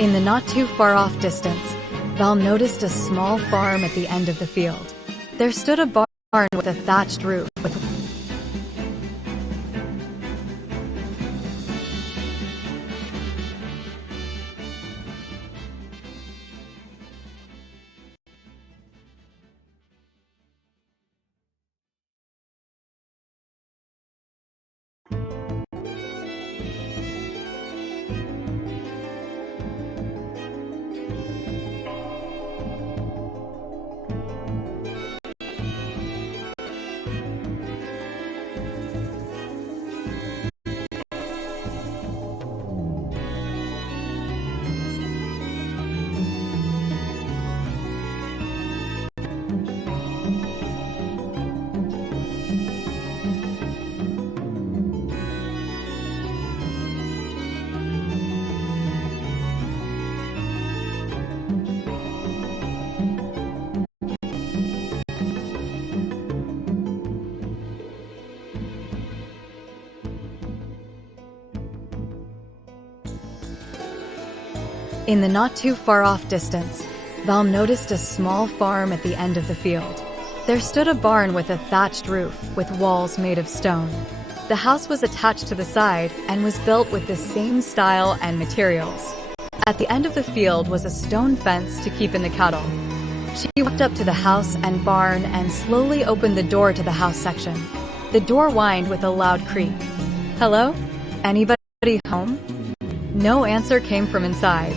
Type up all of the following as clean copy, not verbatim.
In the not too far off distance, Val noticed a small farm at the end of the field. There stood a barn with a thatched roof with In the not too far off distance, Val noticed a small farm at the end of the field. There stood a barn with a thatched roof with walls made of stone. The house was attached to the side and was built with the same style and materials. At the end of the field was a stone fence to keep in the cattle. She walked up to the house and barn and slowly opened the door to the house section. The door whined with a loud creak. "Hello? Anybody home?" No answer came from inside.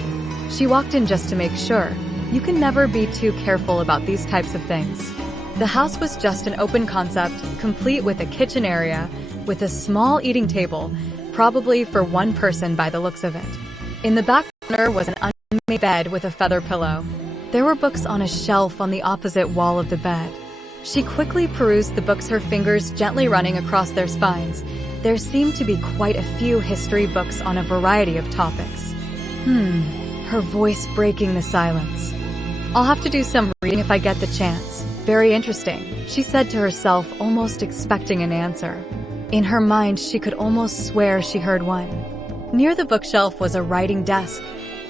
She walked in just to make sure. You can never be too careful about these types of things. The house was just an open concept, complete with a kitchen area, with a small eating table, probably for one person by the looks of it. In the back corner was an unmade bed with a feather pillow. There were books on a shelf on the opposite wall of the bed. She quickly perused the books, her fingers gently running across their spines. There seemed to be quite a few history books on a variety of topics. Her voice breaking the silence. "I'll have to do some reading if I get the chance. Very interesting," she said to herself, almost expecting an answer. In her mind, she could almost swear she heard one. Near the bookshelf was a writing desk,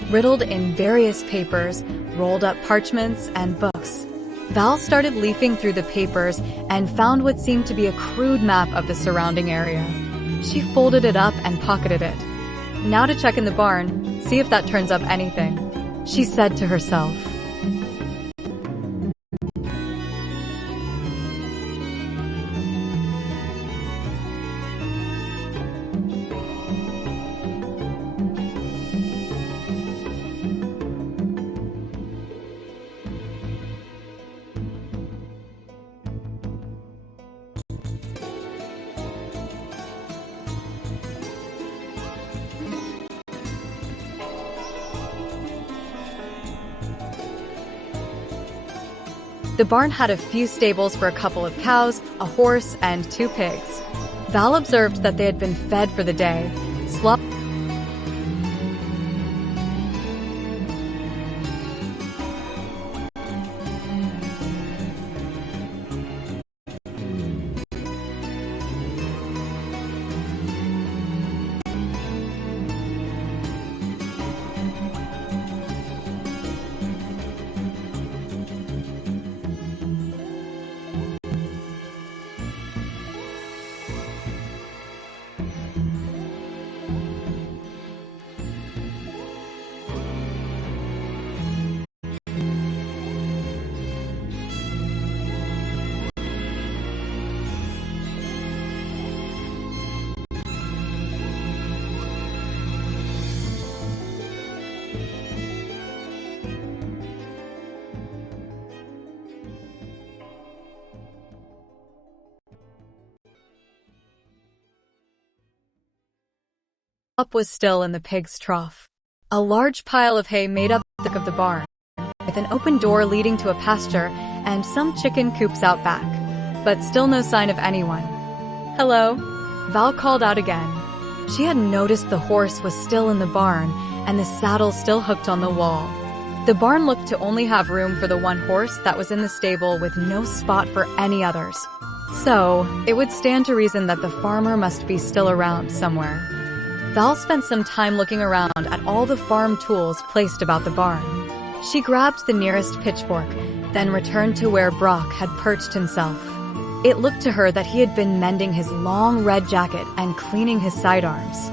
riddled in various papers, rolled up parchments, and books. Val started leafing through the papers and found what seemed to be a crude map of the surrounding area. She folded it up and pocketed it. "Now to check in the barn, see if that turns up anything," she said to herself. The barn had a few stables for a couple of cows, a horse, and 2 pigs. Val observed that they had been fed for the day. Up was still in the pig's trough. A large pile of hay made up the back of the barn, with an open door leading to a pasture and some chicken coops out back. But still no sign of anyone. "Hello?" Val called out again. She had noticed the horse was still in the barn and the saddle still hooked on the wall. The barn looked to only have room for the one horse that was in the stable with no spot for any others. So, it would stand to reason that the farmer must be still around somewhere. Val spent some time looking around at all the farm tools placed about the barn. She grabbed the nearest pitchfork, then returned to where Brock had perched himself. It looked to her that he had been mending his long red jacket and cleaning his sidearms.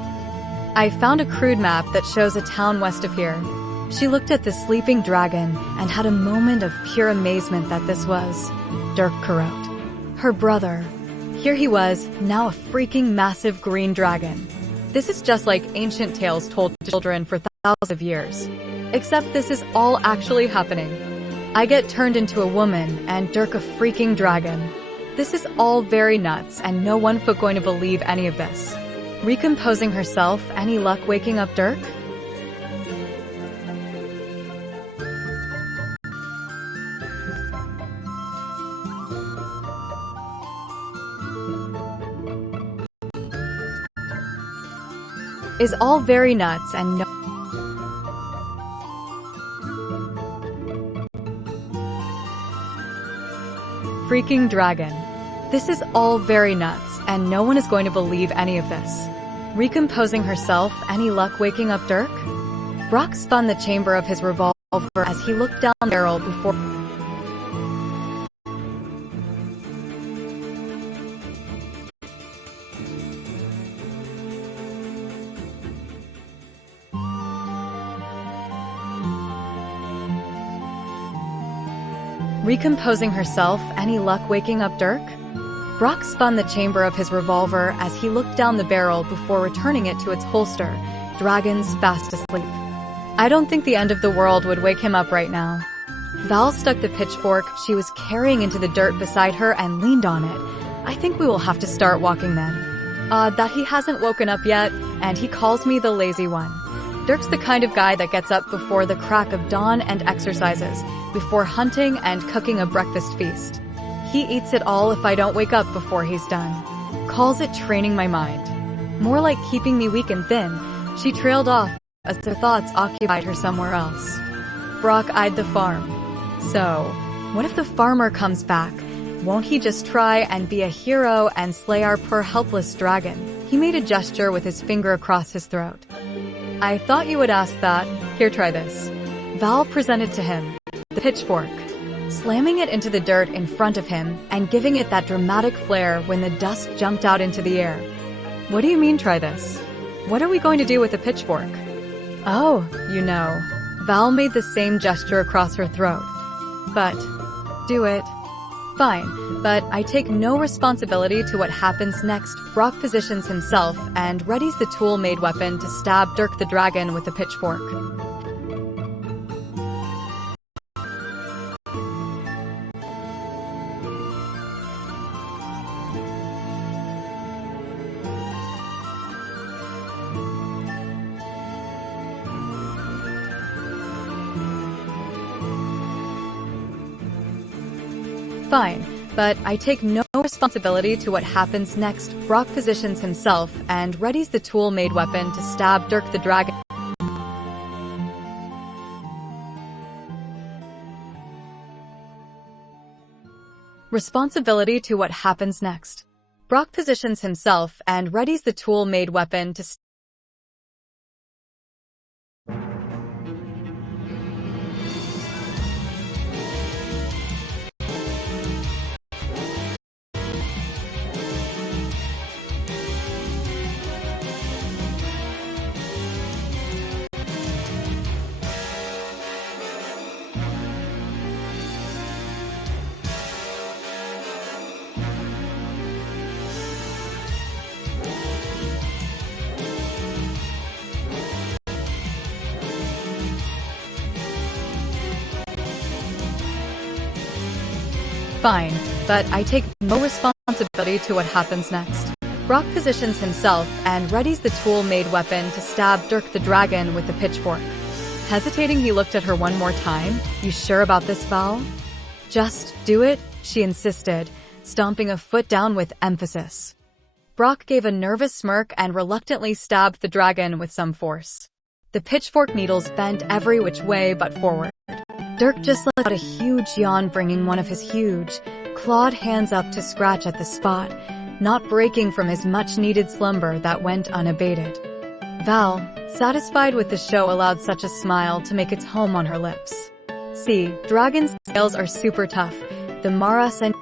I found a crude map that shows a town west of here. She looked at the sleeping dragon and had a moment of pure amazement that this was Dirk, her brother. Here he was, now a freaking massive green dragon. This is just like ancient tales told to children for thousands of years. Except this is all actually happening. I get turned into a woman and Dirk a freaking dragon. This is all very nuts and no one foot going to believe any of this. Recomposing herself, any luck waking up Dirk? Is all very nuts and no freaking dragon. This is all very nuts and no one is going to believe any of this. Recomposing herself, any luck waking up Dirk? Brock spun the chamber of his revolver as he looked down the barrel before Recomposing herself, any luck waking up Dirk? Brock spun the chamber of his revolver as he looked down the barrel before returning it to its holster. Dragon's fast asleep. I don't think the end of the world would wake him up right now. Val stuck the pitchfork she was carrying into the dirt beside her and leaned on it. I think we will have to start walking then. Odd that he hasn't woken up yet, and he calls me the lazy one. Dirk's the kind of guy that gets up before the crack of dawn and exercises, before hunting and cooking a breakfast feast. He eats it all if I don't wake up before he's done. Calls it training my mind. More like keeping me weak and thin. She trailed off as her thoughts occupied her somewhere else. Brock eyed the farm. So, what if the farmer comes back? Won't he just try and be a hero and slay our poor helpless dragon? He made a gesture with his finger across his throat. I thought you would ask that. Here, try this. Val presented to him the pitchfork, slamming it into the dirt in front of him and giving it that dramatic flare when the dust jumped out into the air. What do you mean, try this? What are we going to do with the pitchfork? Oh, you know. Val made the same gesture across her throat. But, do it. Fine, but I take no responsibility to what happens next. Brock positions himself and readies the tool-made weapon to stab Dirk the dragon with the pitchfork. Fine, but I take no responsibility to what happens next. Brock positions himself and readies the tool-made weapon to stab Dirk the dragon. Responsibility to what happens next. Brock positions himself and readies the tool-made weapon to Fine, but I take no responsibility to what happens next. Brock positions himself and readies the tool-made weapon to stab Dirk the dragon with the pitchfork. Hesitating, he looked at her one more time. You sure about this, Val? Just do it, she insisted, stomping a foot down with emphasis. Brock gave a nervous smirk and reluctantly stabbed the dragon with some force. The pitchfork needles bent every which way but forward. Dirk just let out a huge yawn, bringing one of his huge, clawed hands up to scratch at the spot, not breaking from his much-needed slumber that went unabated. Val, satisfied with the show, allowed such a smile to make its home on her lips. See, dragon scales are super tough. The Mara and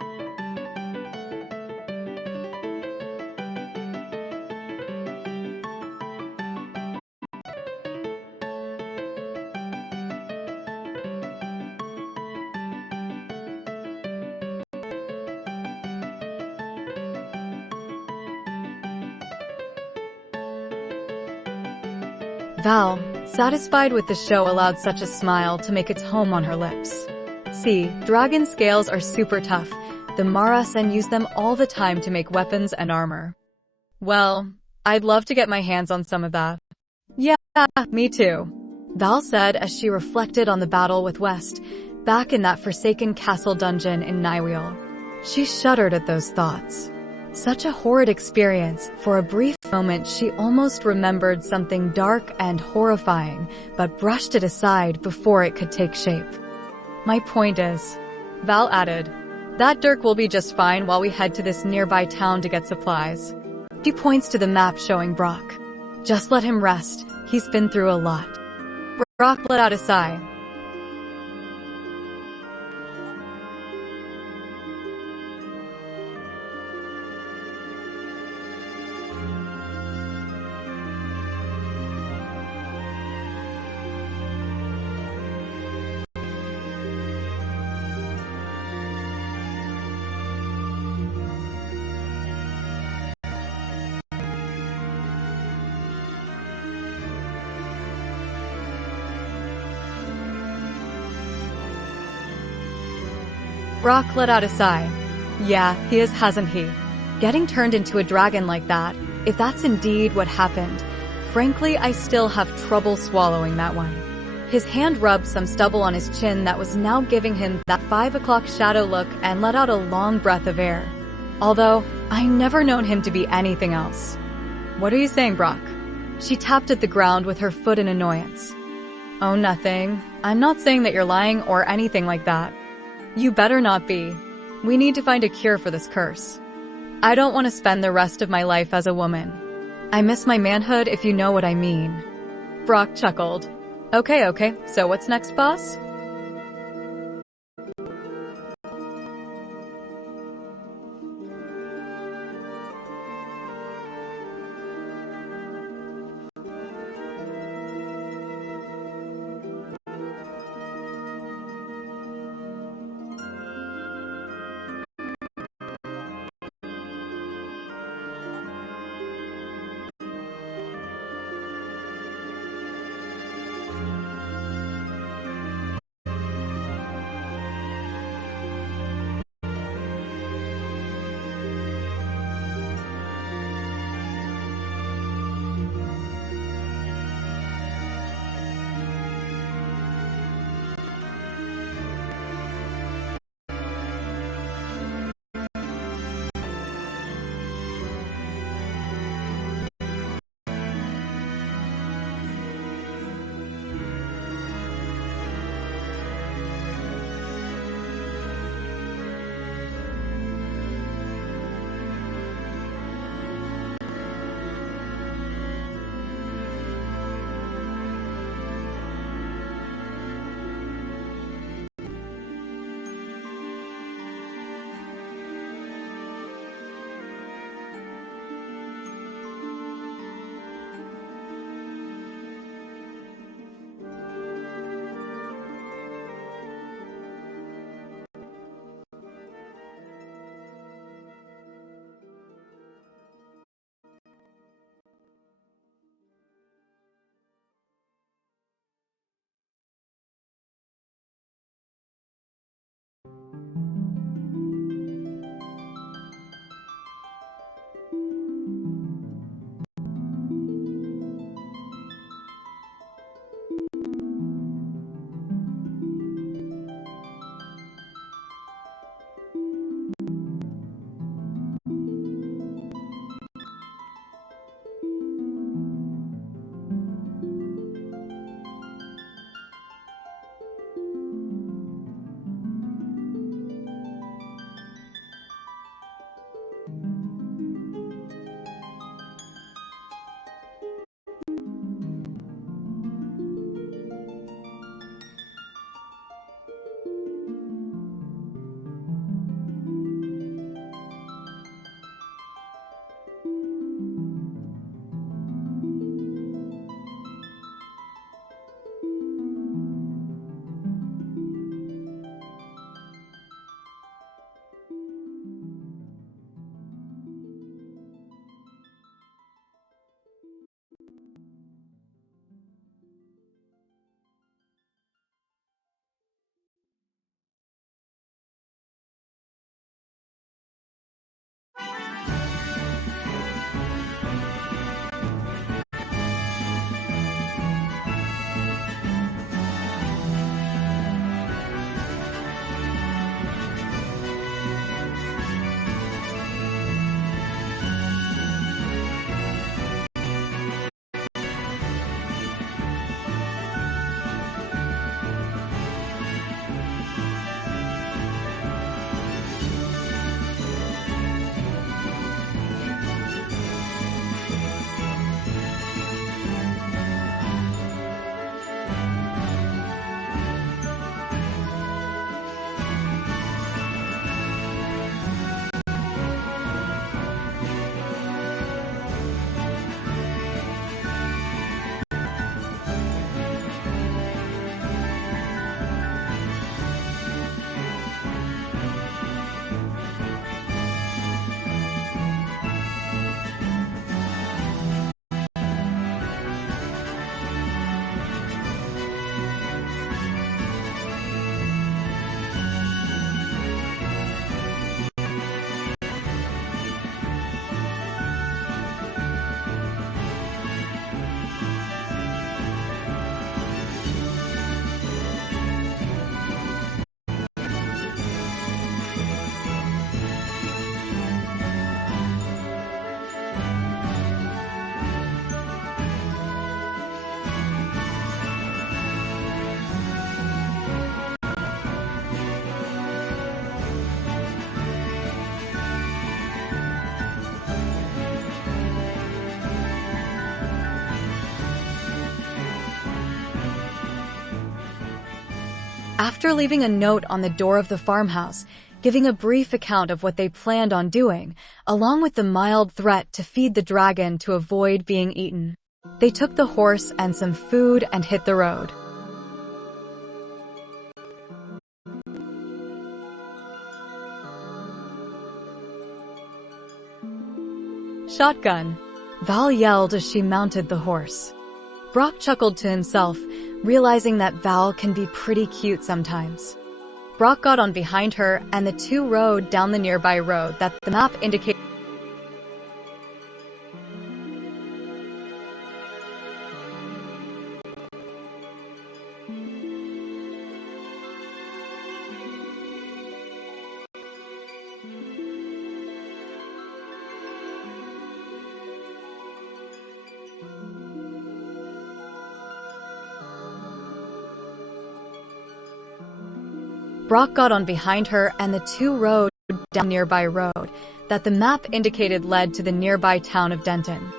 Val, satisfied with the show, allowed such a smile to make its home on her lips. See, dragon scales are super tough. The Mara and use them all the time to make weapons and armor. Well, I'd love to get my hands on some of that. Yeah, me too, Val said as she reflected on the battle with West, back in that forsaken castle dungeon in Nywheel. She shuddered at those thoughts. Such a horrid experience. For a brief moment she almost remembered something dark and horrifying, but brushed it aside before it could take shape. My point is, Val added, that Dirk will be just fine while we head to this nearby town to get supplies. She points to the map showing Brock. Just let him rest, he's been through a lot. Brock let out a sigh. Brock let out a sigh. Yeah, he is, hasn't he? Getting turned into a dragon like that, if that's indeed what happened, frankly I still have trouble swallowing that one. His hand rubbed some stubble on his chin that was now giving him that 5 o'clock shadow look and let out a long breath of air. Although, I never known him to be anything else. What are you saying, Brock? She tapped at the ground with her foot in annoyance. Oh, nothing. I'm not saying that you're lying or anything like that. You better not be. We need to find a cure for this curse. I don't want to spend the rest of my life as a woman. I miss my manhood, if you know what I mean. Brock chuckled. Okay, so what's next, boss? After leaving a note on the door of the farmhouse, giving a brief account of what they planned on doing, along with the mild threat to feed the dragon to avoid being eaten, they took the horse and some food and hit the road. Shotgun, Val yelled as she mounted the horse. Brock chuckled to himself, realizing that Val can be pretty cute sometimes. Brock got on behind her, and the two rode down the nearby road that the map indicated. Brock got on behind her, and the two rode down the nearby road that the map indicated led to the nearby town of Denton.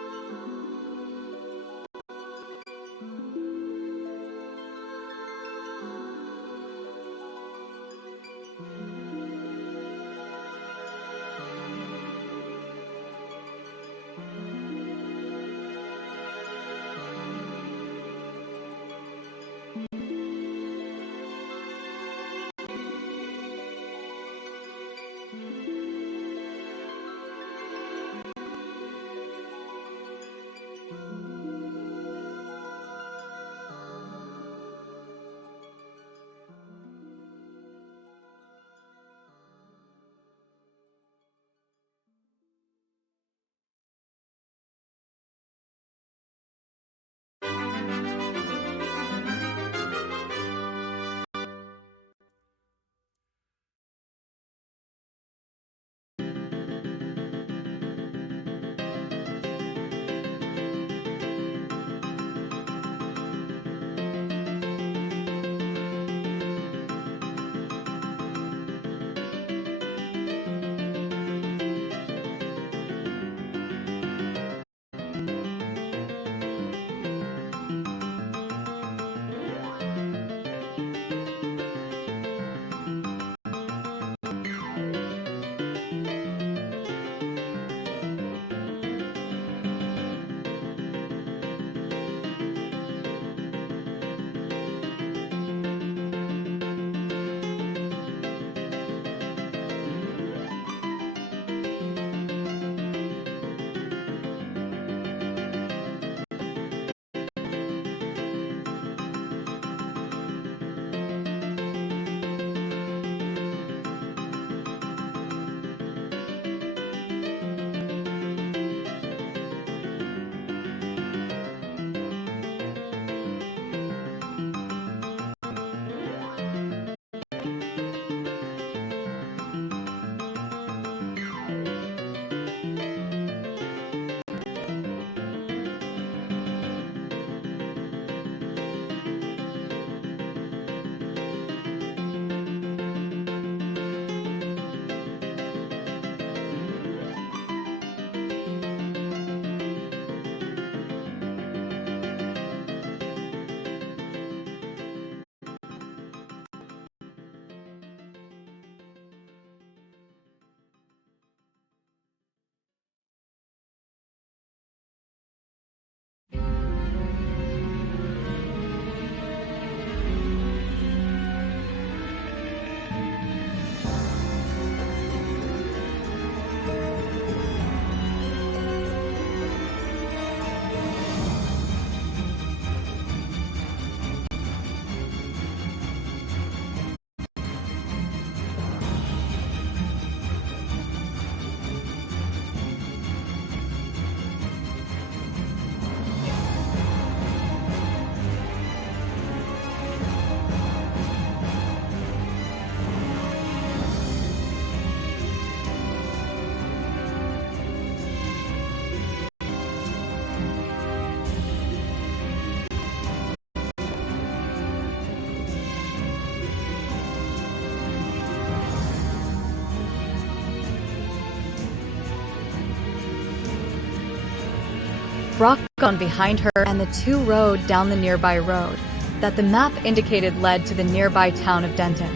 Brock got on behind her, and the two rode down the nearby road that the map indicated led to the nearby town of Denton.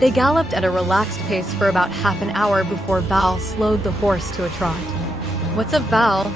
They galloped at a relaxed pace for about half an hour before Val slowed the horse to a trot. "What's up, Val?"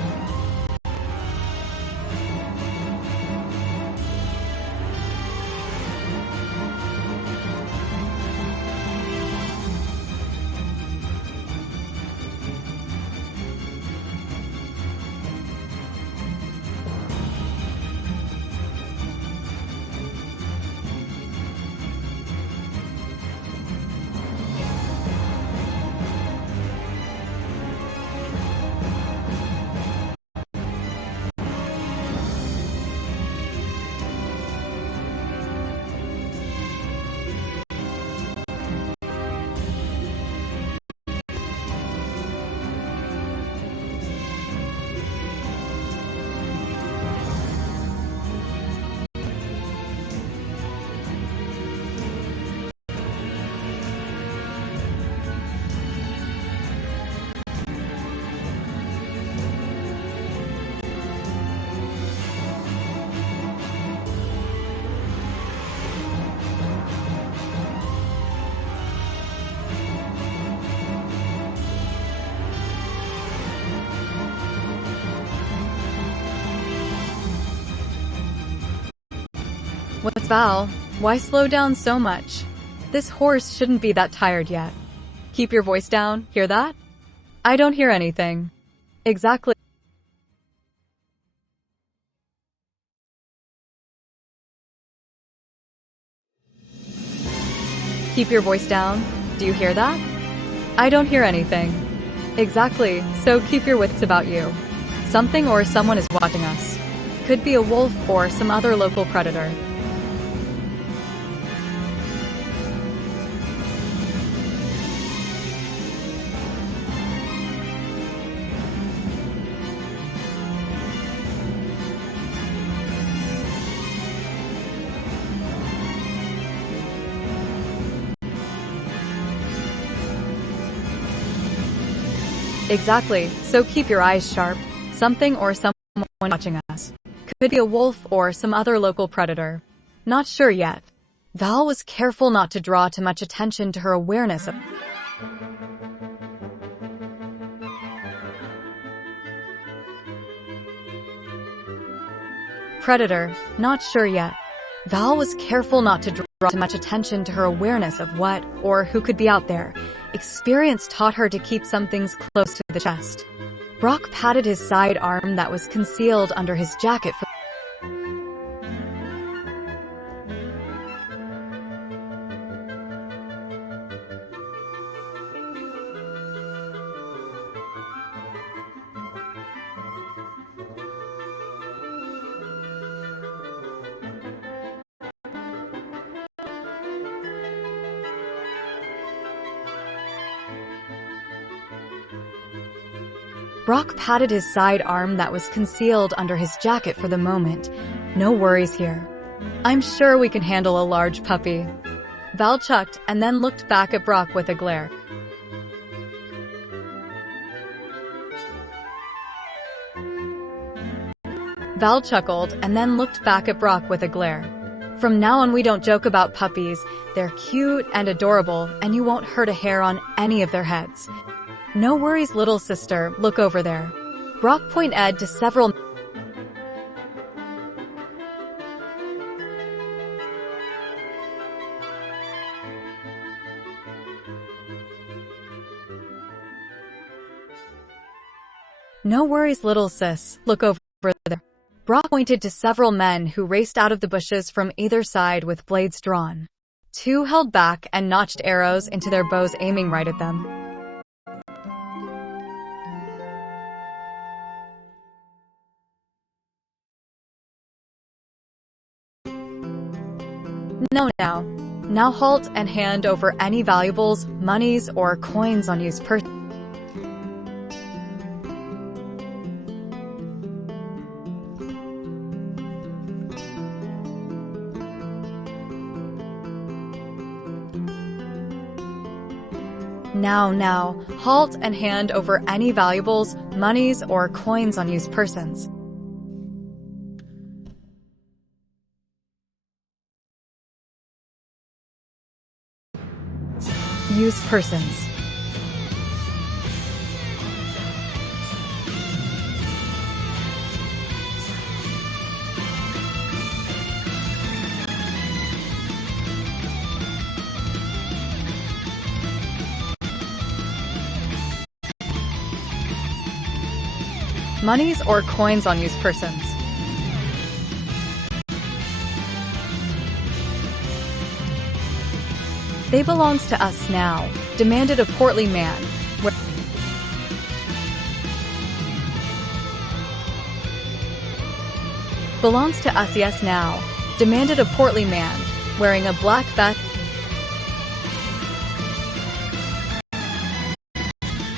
"What's Val? Why slow down so much? This horse shouldn't be that tired yet. Keep your voice down, hear that?" "I don't hear anything." "Exactly." "Keep your voice down. Do you hear that?" "I don't hear anything." "Exactly, so keep your wits about you. Something or someone is watching us. Could be a wolf or some other local predator." "Exactly, so keep your eyes sharp. Something or someone watching us. Could be a wolf or some other local predator. Not sure yet." Val was careful not to draw too much attention to her awareness of predator. Not sure yet. Val was careful not to draw too much attention to her awareness of what or who could be out there. Experience taught her to keep some things close to the chest. Brock patted his side arm that was concealed under his jacket for Brock patted his side arm that was concealed under his jacket for the moment. "No worries here. I'm sure we can handle a large puppy." Val chuckled and then looked back at Brock with a glare. Val chuckled and then looked back at Brock with a glare. "From now on we don't joke about puppies. They're cute and adorable, and you won't hurt a hair on any of their heads." "No worries, little sister, look over there." Brock pointed to several "No worries, little sis, look over there." Brock pointed to several men who raced out of the bushes from either side with blades drawn. Two held back and notched arrows into their bows, aiming right at them. "No, now. Now halt and hand over any valuables, monies, or coins on used person." Now, halt and hand over any valuables, monies, or coins on used persons. Use persons. Monies or coins on use persons. They belongs to us now, demanded a portly man. Belongs to us, yes now, demanded a portly man, wearing a black vest.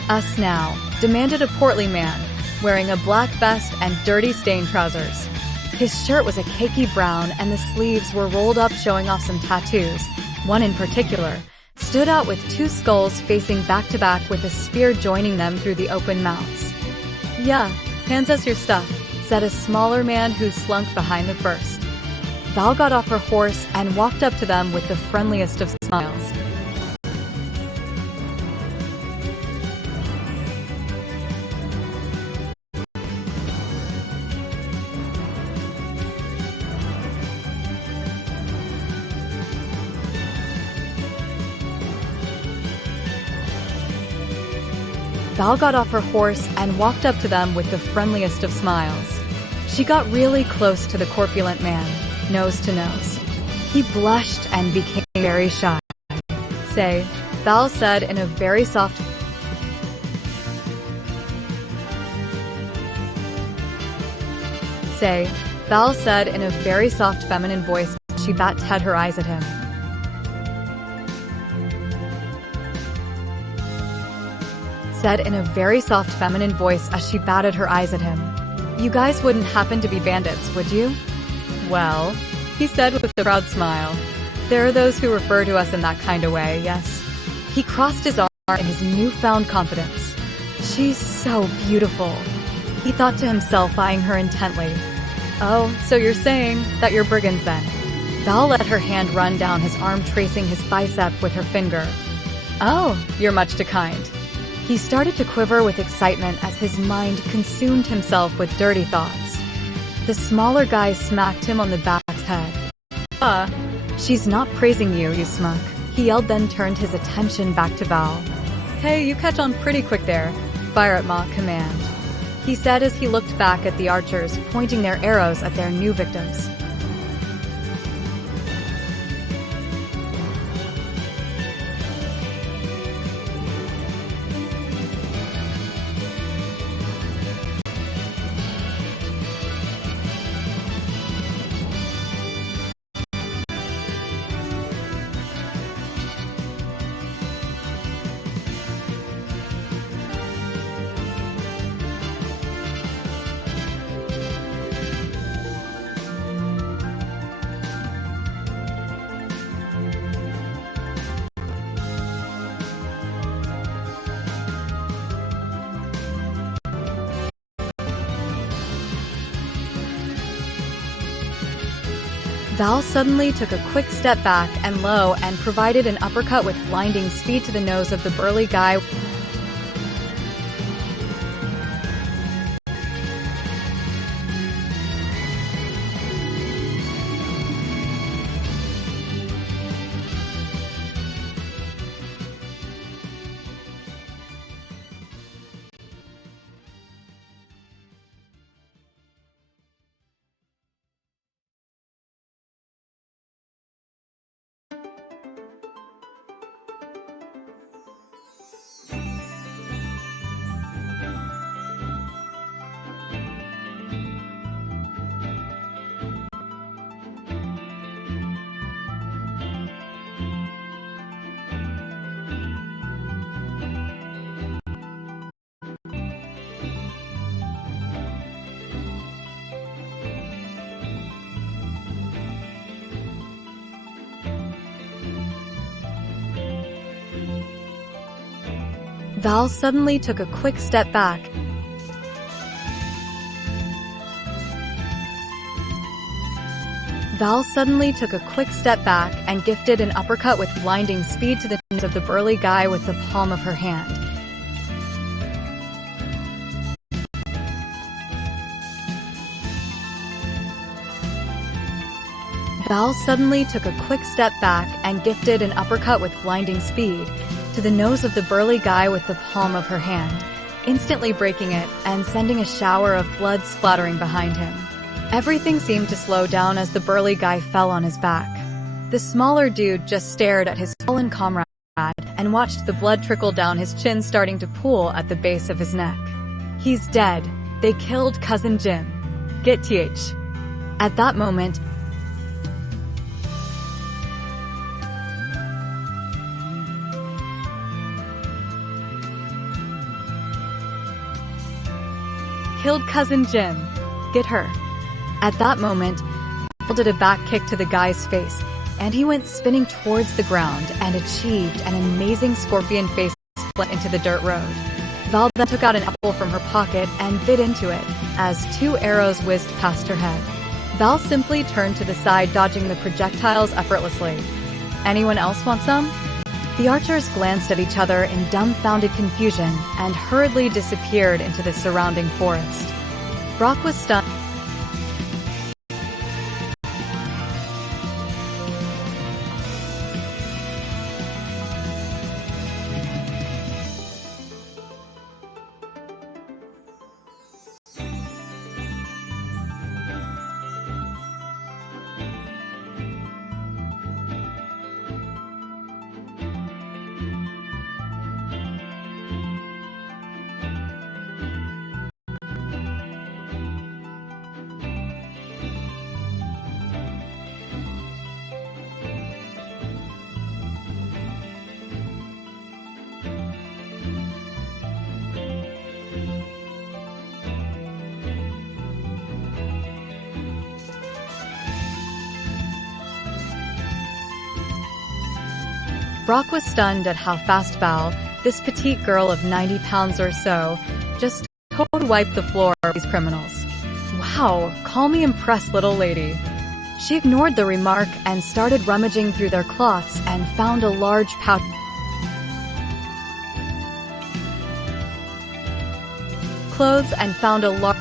Us now, demanded a portly man, wearing a black vest and dirty stained trousers. His shirt was a cakey brown and the sleeves were rolled up, showing off some tattoos. One in particular stood out with two skulls facing back to back with a spear joining them through the open mouths. "Yeah, hands us your stuff," said a smaller man who slunk behind the first. Val got off her horse and walked up to them with the friendliest of smiles. Val got off her horse and walked up to them with the friendliest of smiles. She got really close to the corpulent man, nose to nose. He blushed and became very shy. "Say," Val said in a very soft "Say," Val said in a very soft feminine voice. She batted her eyes at him. Said in a very soft feminine voice as she batted her eyes at him. "You guys wouldn't happen to be bandits, would you?" "Well," he said with a proud smile, "there are those who refer to us in that kind of way, yes." He crossed his arm in his newfound confidence. "She's so beautiful," he thought to himself, eyeing her intently. "Oh, so you're saying that you're brigands then?" Val let her hand run down his arm, tracing his bicep with her finger. "Oh, you're much too kind." He started to quiver with excitement as his mind consumed himself with dirty thoughts. The smaller guy smacked him on the back of his head. She's not praising you, you smuck," he yelled, then turned his attention back to Val. "Hey, you catch on pretty quick there. Fire at my command," he said as he looked back at the archers, pointing their arrows at their new victims. Val suddenly took a quick step back and low and provided an uppercut with blinding speed to the nose of the burly guy. Val suddenly took a quick step back. Val suddenly took a quick step back and gifted an uppercut with blinding speed to the nose of the burly guy with the palm of her hand. Val suddenly took a quick step back and gifted an uppercut with blinding speed to the nose of the burly guy with the palm of her hand, instantly breaking it and sending a shower of blood splattering behind him. Everything seemed to slow down as the burly guy fell on his back. The smaller dude just stared at his fallen comrade and watched the blood trickle down his chin, starting to pool at the base of his neck. He's dead. They killed Cousin Jim. Get th. At that moment, killed Cousin Jim. Get her. At that moment, Val did a back kick to the guy's face, and he went spinning towards the ground and achieved an amazing scorpion face split into the dirt road. Val then took out an apple from her pocket and bit into it, as 2 arrows whizzed past her head. Val simply turned to the side, dodging the projectiles effortlessly. Anyone else want some? The archers glanced at each other in dumbfounded confusion and hurriedly disappeared into the surrounding forest. Brock was stunned. Brock was stunned at how fast Val, this petite girl of 90 pounds or so, just totally wiped the floor of these criminals. Wow, call me impressed, little lady. She ignored the remark and started rummaging through their cloths and found a large pouch. Clothes and found a large.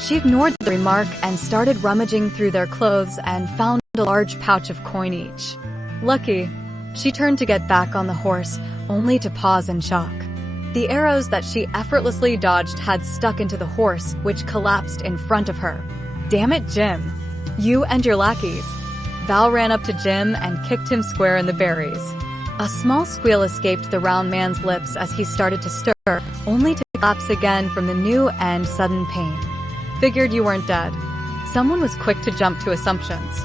She ignored the remark and started rummaging through their clothes and found a large pouch of coin each. Lucky. She turned to get back on the horse, only to pause in shock. The arrows that she effortlessly dodged had stuck into the horse, which collapsed in front of her. Damn it, Jim. You and your lackeys. Val ran up to Jim and kicked him square in the berries. A small squeal escaped the round man's lips as he started to stir, only to collapse again from the new and sudden pain. Figured you weren't dead. Someone was quick to jump to assumptions.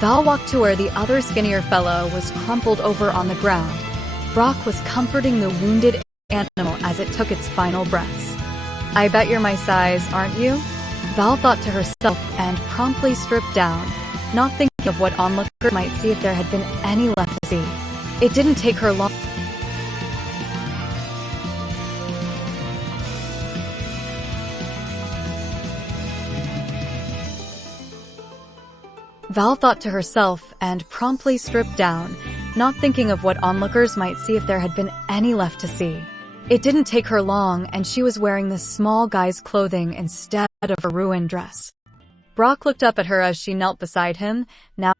Val walked to where the other skinnier fellow was crumpled over on the ground. Brock was comforting the wounded animal as it took its final breaths. I bet you're my size, aren't you? Val thought to herself and promptly stripped down, not thinking of what onlooker might see if there had been any left to see. It didn't take her long. Val thought to herself and promptly stripped down, not thinking of what onlookers might see if there had been any left to see. It didn't take her long, and she was wearing the small guy's clothing instead of a ruined dress. Brock looked up at her as she knelt beside him, now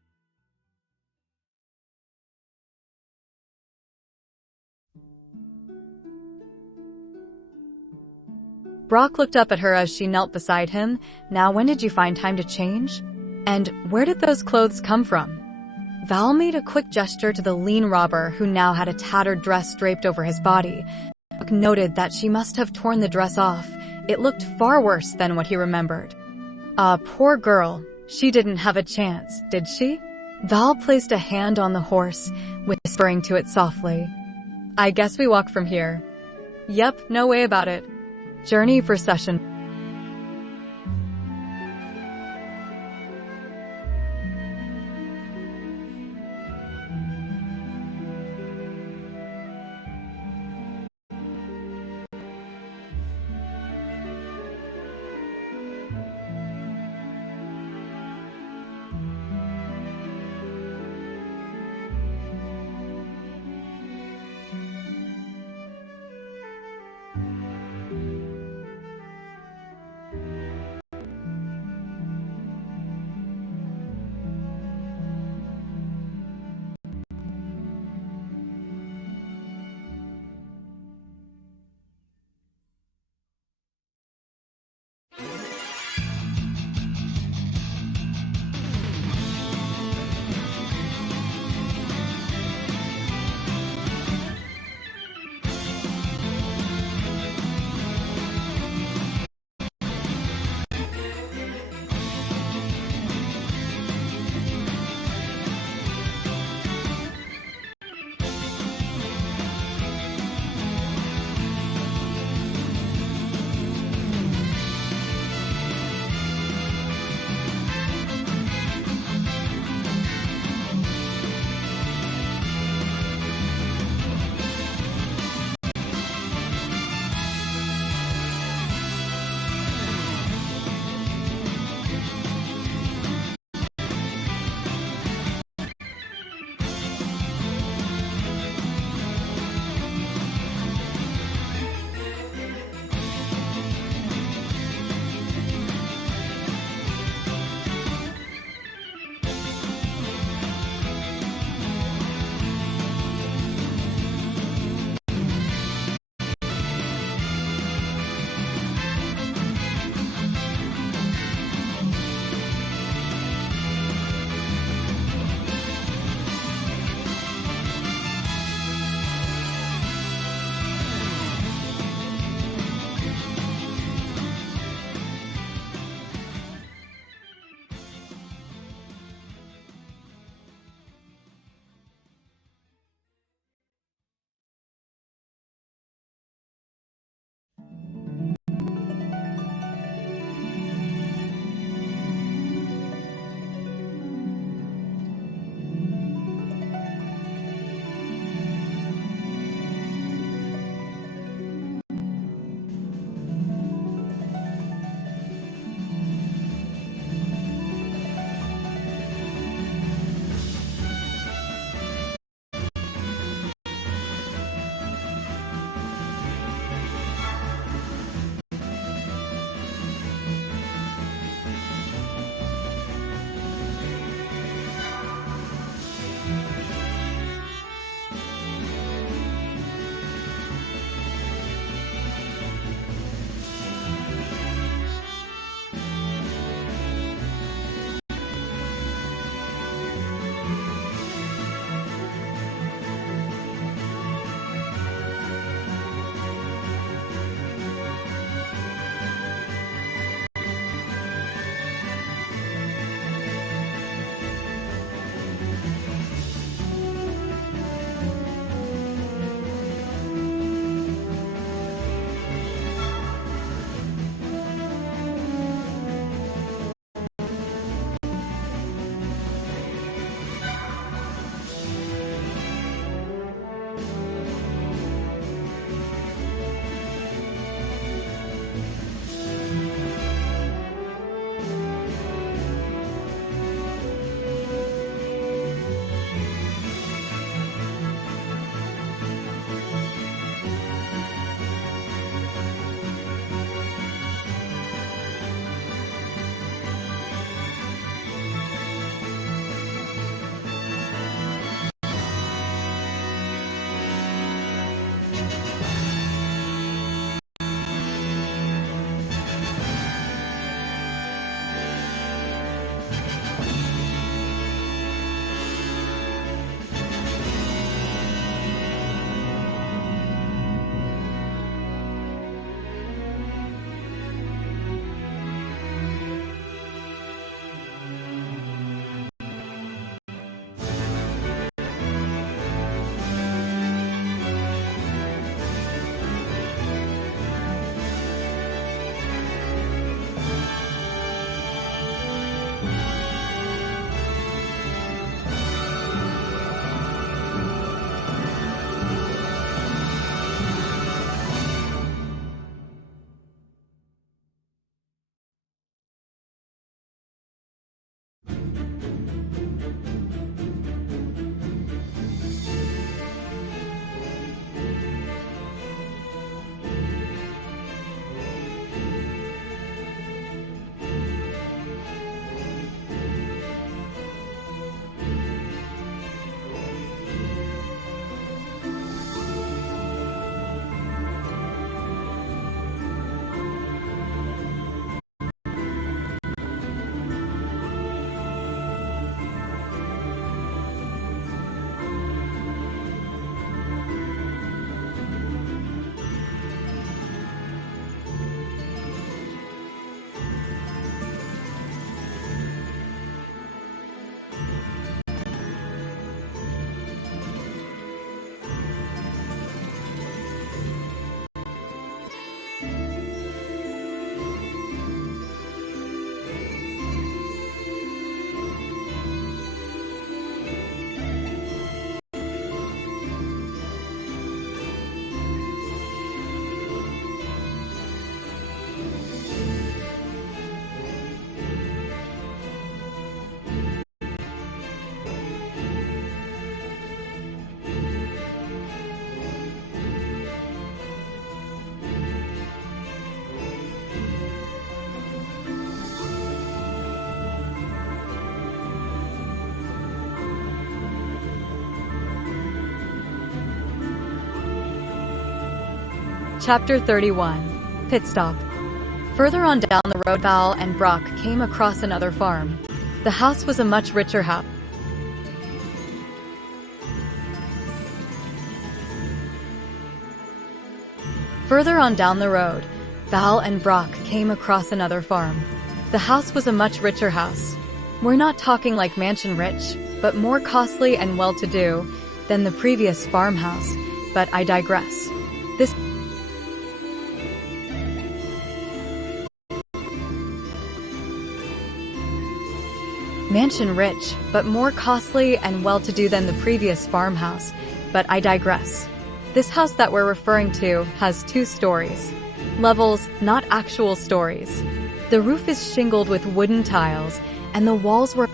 Brock looked up at her as she knelt beside him. Now, when did you find time to change? And where did those clothes come from? Val made a quick gesture to the lean robber, who now had a tattered dress draped over his body. Brock noted that she must have torn the dress off. It looked far worse than what he remembered. Poor girl. She didn't have a chance, did she? Val placed a hand on the horse, whispering to it softly. I guess we walk from here. Yep, no way about it. Journey for session. Chapter 31. Pit Stop. Further on down the road, Val and Brock came across another farm. The house was a much richer house. Further on down the road, Val and Brock came across another farm. The house was a much richer house. We're not talking like mansion rich, but more costly and well-to-do than the previous farmhouse, but I digress. This mansion rich, but more costly and well-to-do than the previous farmhouse, but I digress. This house that we're referring to has 2 stories. Levels, not actual stories. The roof is shingled with wooden tiles, and the walls were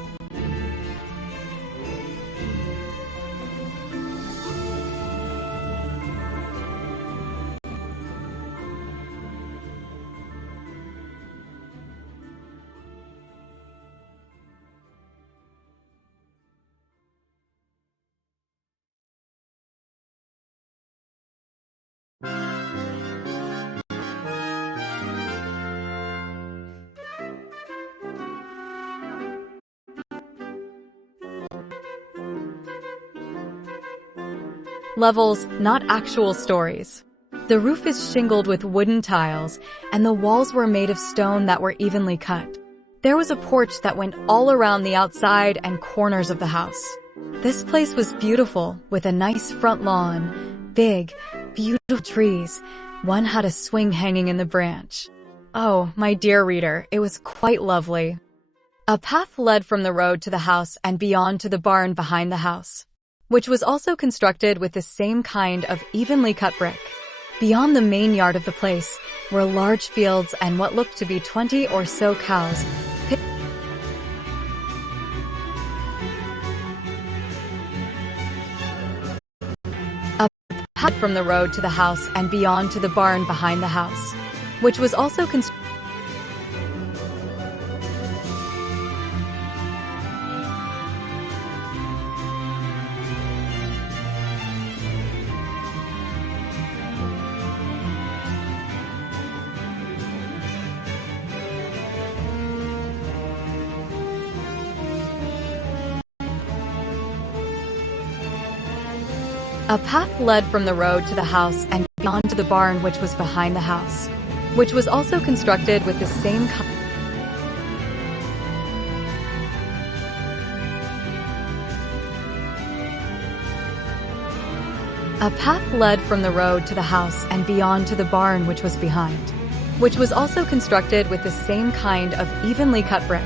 levels, not actual stories. The roof is shingled with wooden tiles, and the walls were made of stone that were evenly cut. There was a porch that went all around the outside and corners of the house. This place was beautiful, with a nice front lawn, big, beautiful trees. One had a swing hanging in the branch. Oh, my dear reader, it was quite lovely. A path led from the road to the house and beyond to the barn behind the house, which was also constructed with the same kind of evenly cut brick. Beyond the main yard of the place were large fields and what looked to be 20 or so cows. A path from the road to the house and beyond to the barn behind the house, which was also constructed A path led from the road to the house and beyond to the barn which was behind the house, which was also constructed with the same A path led from the road to the house and beyond to the barn which was behind, which was also constructed with the same kind of evenly cut brick.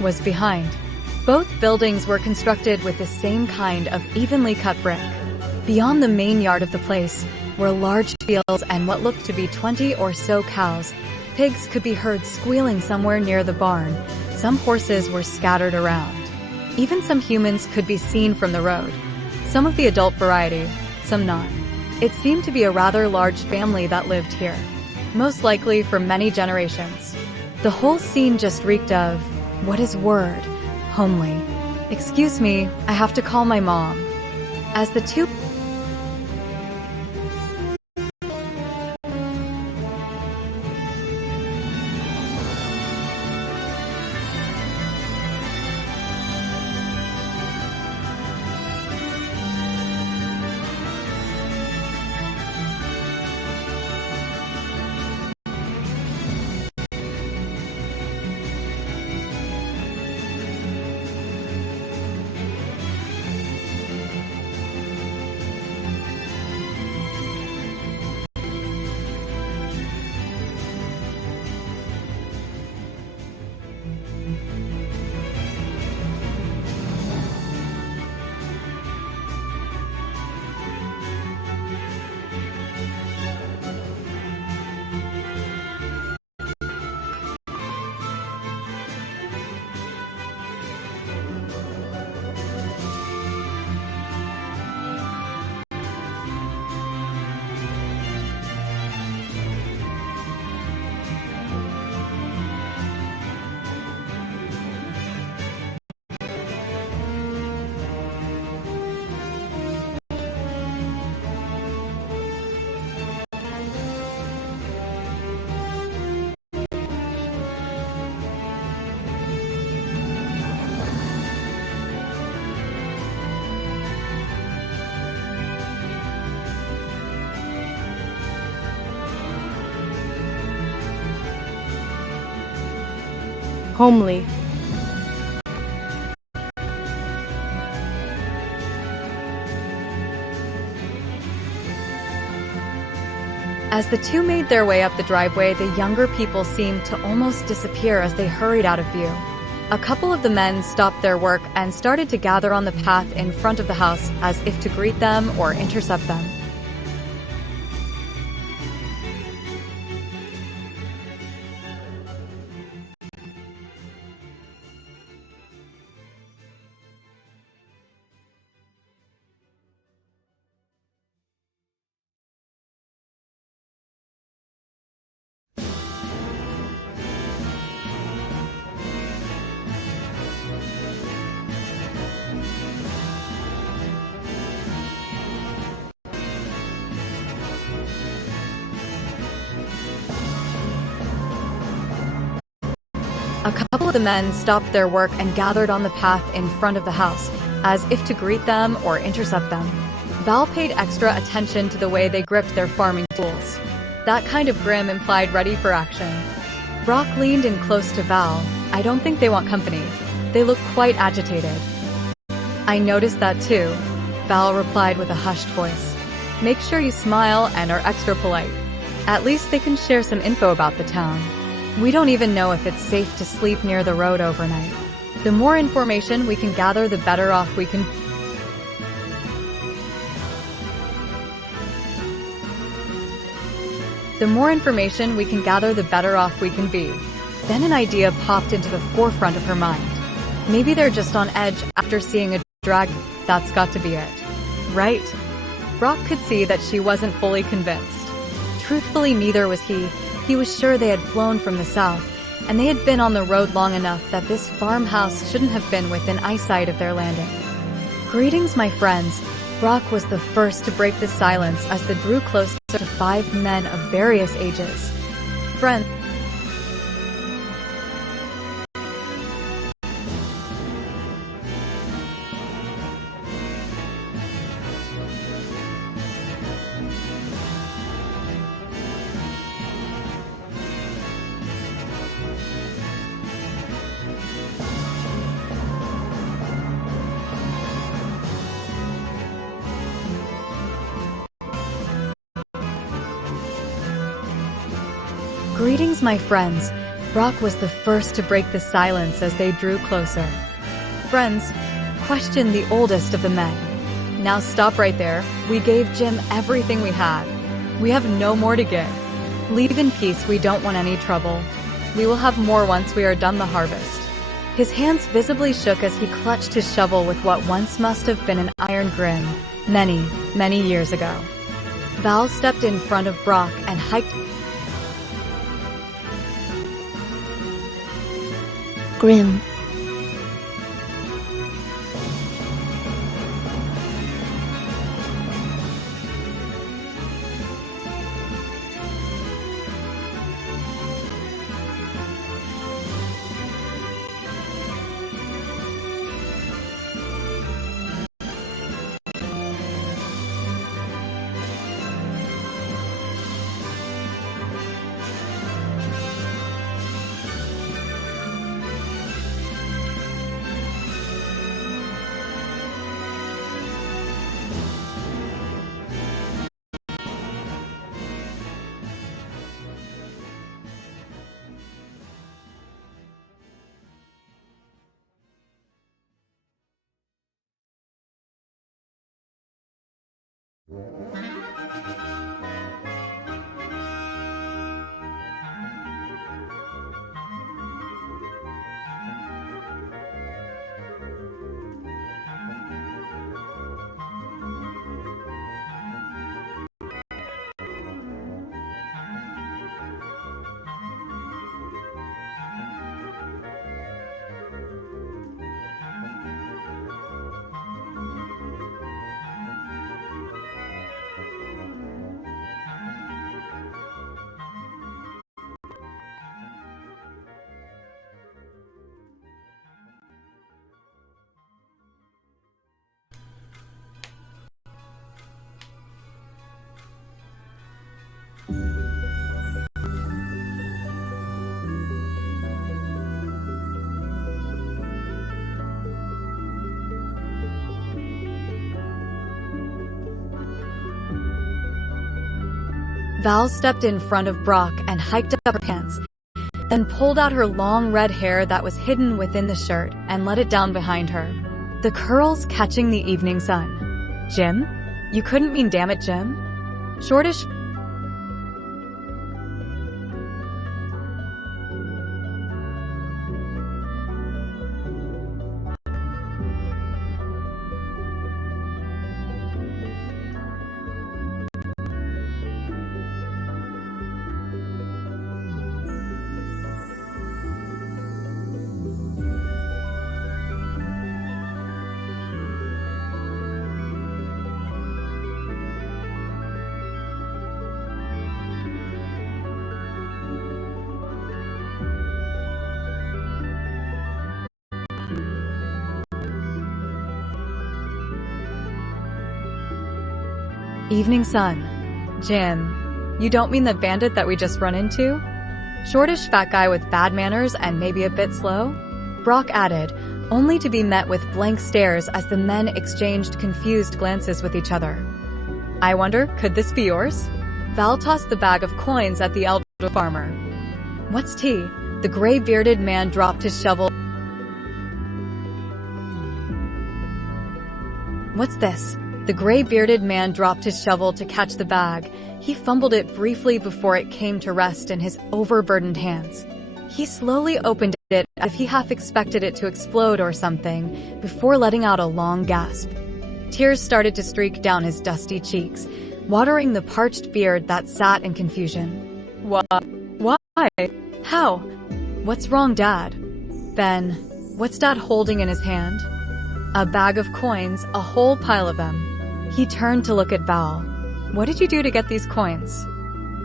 Was behind. Both buildings were constructed with the same kind of evenly cut brick. Beyond the main yard of the place were large fields and what looked to be 20 or so cows. Pigs could be heard squealing somewhere near the barn. Some horses were scattered around. Even some humans could be seen from the road. Some of the adult variety, some not. It seemed to be a rather large family that lived here, most likely for many generations. The whole scene just reeked of, what is word? Homely. Excuse me, I have to call my mom. As the two homely. As the two made their way up the driveway, the younger people seemed to almost disappear as they hurried out of view. A couple of the men stopped their work and started to gather on the path in front of the house as if to greet them or intercept them. A couple of the men stopped their work and gathered on the path in front of the house, as if to greet them or intercept them. Val paid extra attention to the way they gripped their farming tools. That kind of grim implied ready for action. Brock leaned in close to Val. I don't think they want company. They look quite agitated. I noticed that too, Val replied with a hushed voice. Make sure you smile and are extra polite. At least they can share some info about the town. We don't even know if it's safe to sleep near the road overnight. The more information we can gather, the better off we can. The more information we can gather, the better off we can be. Then an idea popped into the forefront of her mind. Maybe they're just on edge after seeing a dragon. That's got to be it. Right? Brock could see that she wasn't fully convinced. Truthfully, neither was he. He was sure they had flown from the south, and they had been on the road long enough that this farmhouse shouldn't have been within eyesight of their landing. Greetings, my friends. Brock was the first to break the silence as they drew closer to 5 men of various ages. Friends. Greetings, my friends. Brock was the first to break the silence as they drew closer. Friends, questioned the oldest of the men. Now stop right there. We gave Jim everything we had. We have no more to give. Leave in peace, we don't want any trouble. We will have more once we are done the harvest. His hands visibly shook as he clutched his shovel with what once must have been an iron grin, many, many years ago. Val stepped in front of Brock and hiked. Grim. Val stepped in front of Brock and hiked up her pants, then pulled out her long red hair that was hidden within the shirt and let it down behind her, the curls catching the evening sun. Jim? You couldn't mean damn it, Jim? Shortish. Evening sun. Jim, you don't mean the bandit that we just run into? Shortish fat guy with bad manners and maybe a bit slow? Brock added, only to be met with blank stares as the men exchanged confused glances with each other. I wonder, could this be yours? Val tossed the bag of coins at the elder farmer. What's tea? The gray-bearded man dropped his shovel. What's this? The gray-bearded man dropped his shovel to catch the bag. He fumbled it briefly before it came to rest in his overburdened hands. He slowly opened it as if he half expected it to explode or something, before letting out a long gasp. Tears started to streak down his dusty cheeks, watering the parched beard that sat in confusion. What? Why? How? What's wrong, Dad? Ben, what's Dad holding in his hand? A bag of coins, a whole pile of them. He turned to look at Val. What did you do to get these coins?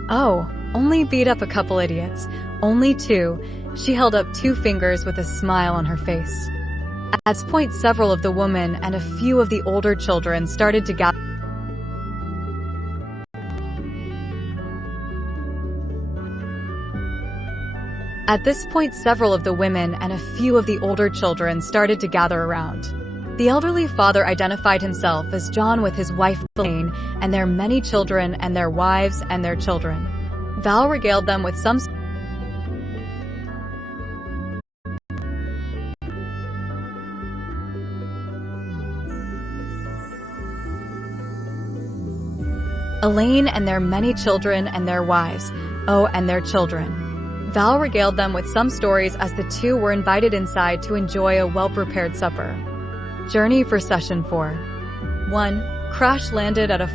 Oh, only beat up a couple idiots. Only two. She held up 2 fingers with a smile on her face. At this point, several of the women and a few of the older children started to gather. At this point, several of the women and a few of the older children started to gather around. The elderly father identified himself as John with his wife Elaine and their many children and their wives and their children. Val regaled them with some. Elaine and their many children and their wives, oh, and their children. Val regaled them with some stories as the two were invited inside to enjoy a well-prepared supper. Journey for Session 4. 1. Crash landed at a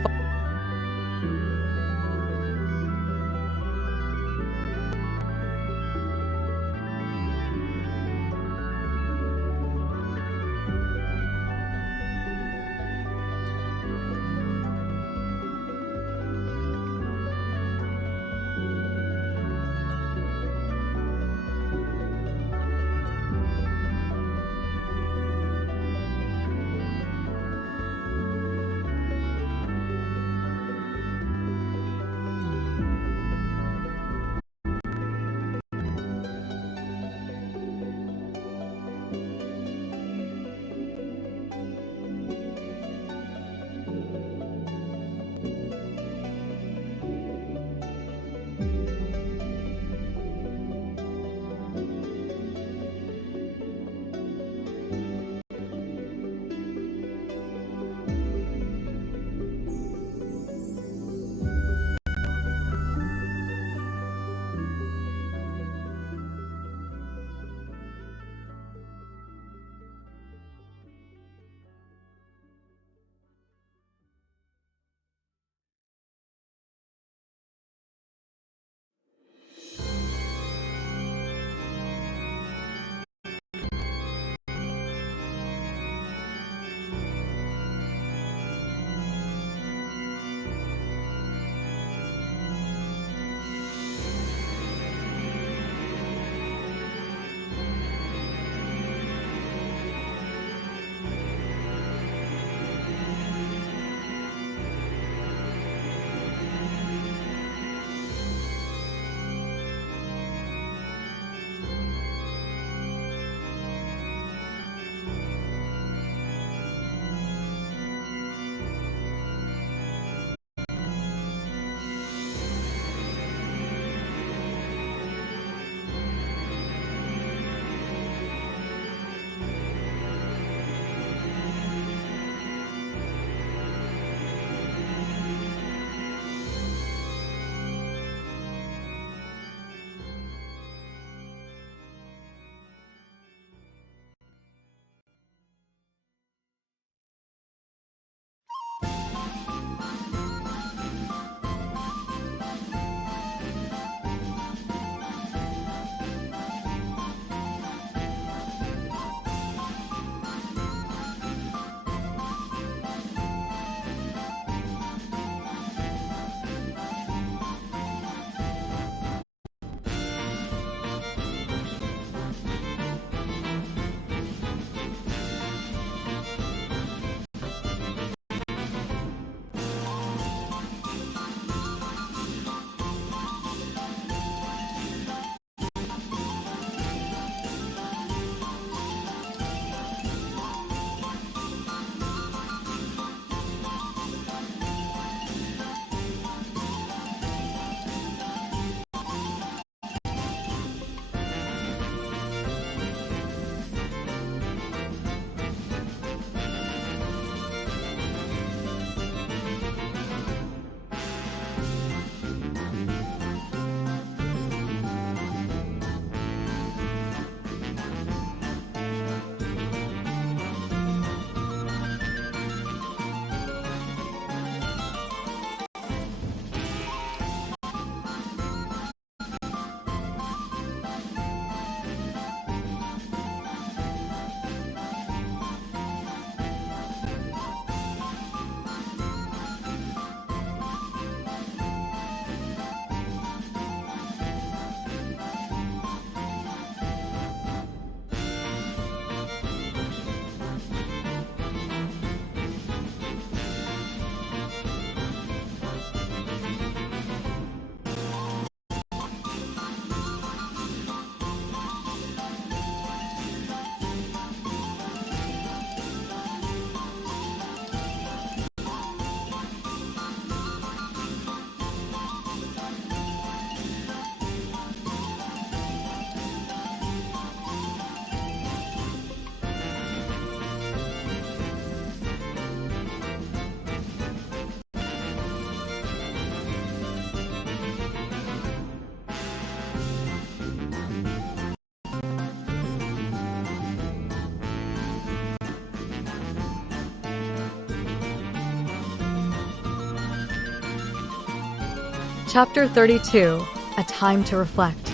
Chapter 32. A Time to Reflect.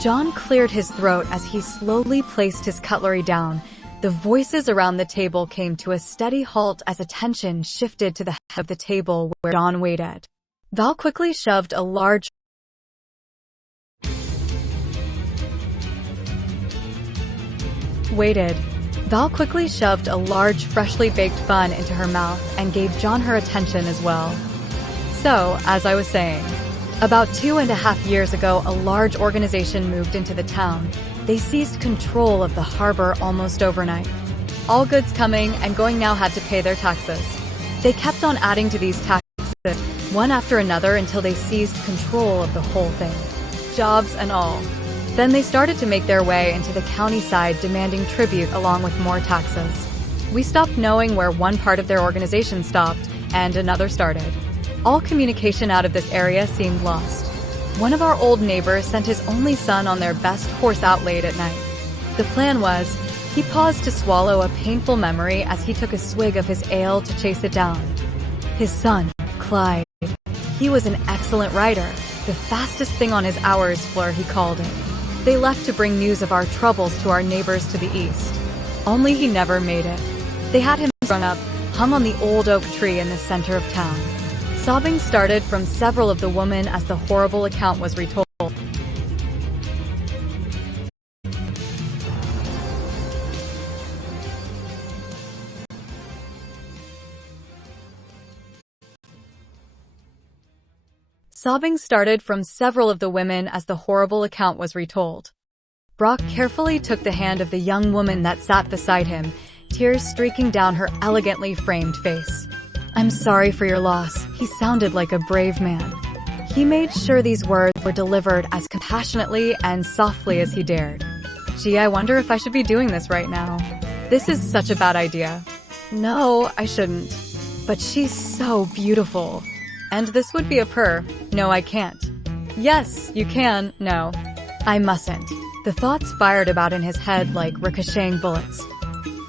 John cleared his throat as he slowly placed his cutlery down. The voices around the table came to a steady halt as attention shifted to the head of the table where John waited. Val quickly shoved a large freshly baked bun into her mouth and gave John her attention as well. So, as I was saying, about 2.5 years ago, a large organization moved into the town. They seized control of the harbor almost overnight. All goods coming and going now had to pay their taxes. They kept on adding to these taxes, one after another, until they seized control of the whole thing, jobs and all. Then they started to make their way into the county side, demanding tribute along with more taxes. We stopped knowing where one part of their organization stopped and another started. All communication out of this area seemed lost. One of our old neighbors sent his only son on their best horse out late at night. The plan was, he paused to swallow a painful memory as he took a swig of his ale to chase it down. His son, Clyde. He was an excellent rider, the fastest thing on his hours floor, he called it. They left to bring news of our troubles to our neighbors to the east. Only he never made it. They had him strung up, hung on the old oak tree in the center of town. Sobbing started from several of the women as the horrible account was retold. Brock carefully took the hand of the young woman that sat beside him, tears streaking down her elegantly framed face. "I'm sorry for your loss." He sounded like a brave man. He made sure these words were delivered as compassionately and softly as he dared. "Gee, I wonder if I should be doing this right now. This is such a bad idea. No, I shouldn't. But she's so beautiful. And this would be a purr. No, I can't. Yes, you can. No, I mustn't." The thoughts fired about in his head like ricocheting bullets.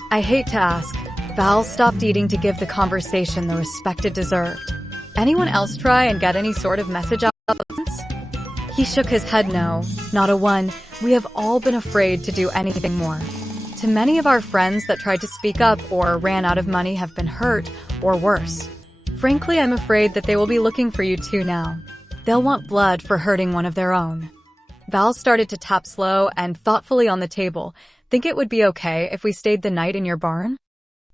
"I hate to ask." Val stopped eating to give the conversation the respect it deserved. "Anyone else try and get any sort of message out of this?" He shook his head. "No, not a one. We have all been afraid to do anything more. Too many of our friends that tried to speak up or ran out of money have been hurt, or worse. Frankly, I'm afraid that they will be looking for you too now. They'll want blood for hurting one of their own." Val started to tap slow and thoughtfully on the table. "Think it would be okay if we stayed the night in your barn?"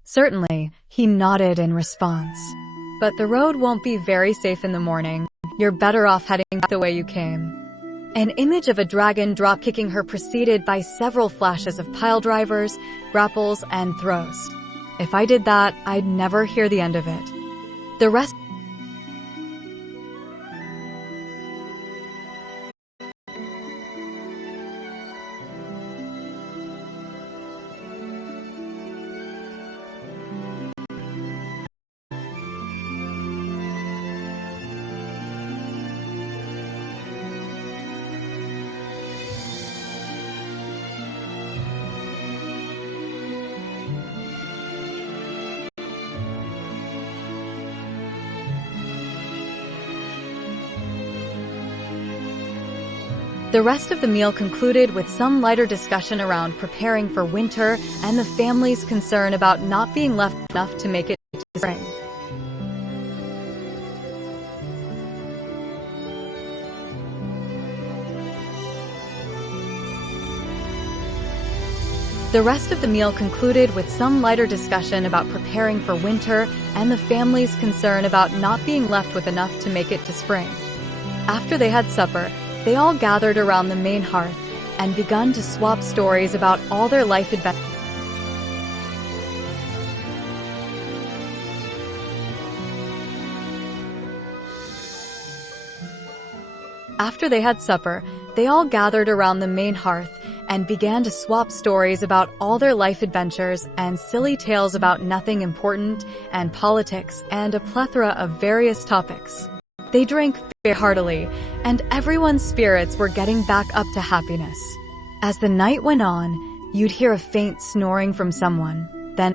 "Certainly," he nodded in response. "But the road won't be very safe in the morning. You're better off heading back the way you came." An image of a dragon drop-kicking her preceded by several flashes of pile drivers, grapples, and throws. If I did that, I'd never hear the end of it. The rest The rest of the meal concluded with some lighter discussion around preparing for winter and the family's concern about not being left enough to make it to spring. The rest of the meal concluded with some lighter discussion about preparing for winter and the family's concern about not being left with enough to make it to spring. After they had supper, they all gathered around the main hearth and begun to swap stories about all their life adventures. After they had supper, they all gathered around the main hearth and began to swap stories about all their life adventures and silly tales about nothing important and politics and a plethora of various topics. They drank very heartily, and everyone's spirits were getting back up to happiness. As the night went on, you'd hear a faint snoring from someone, then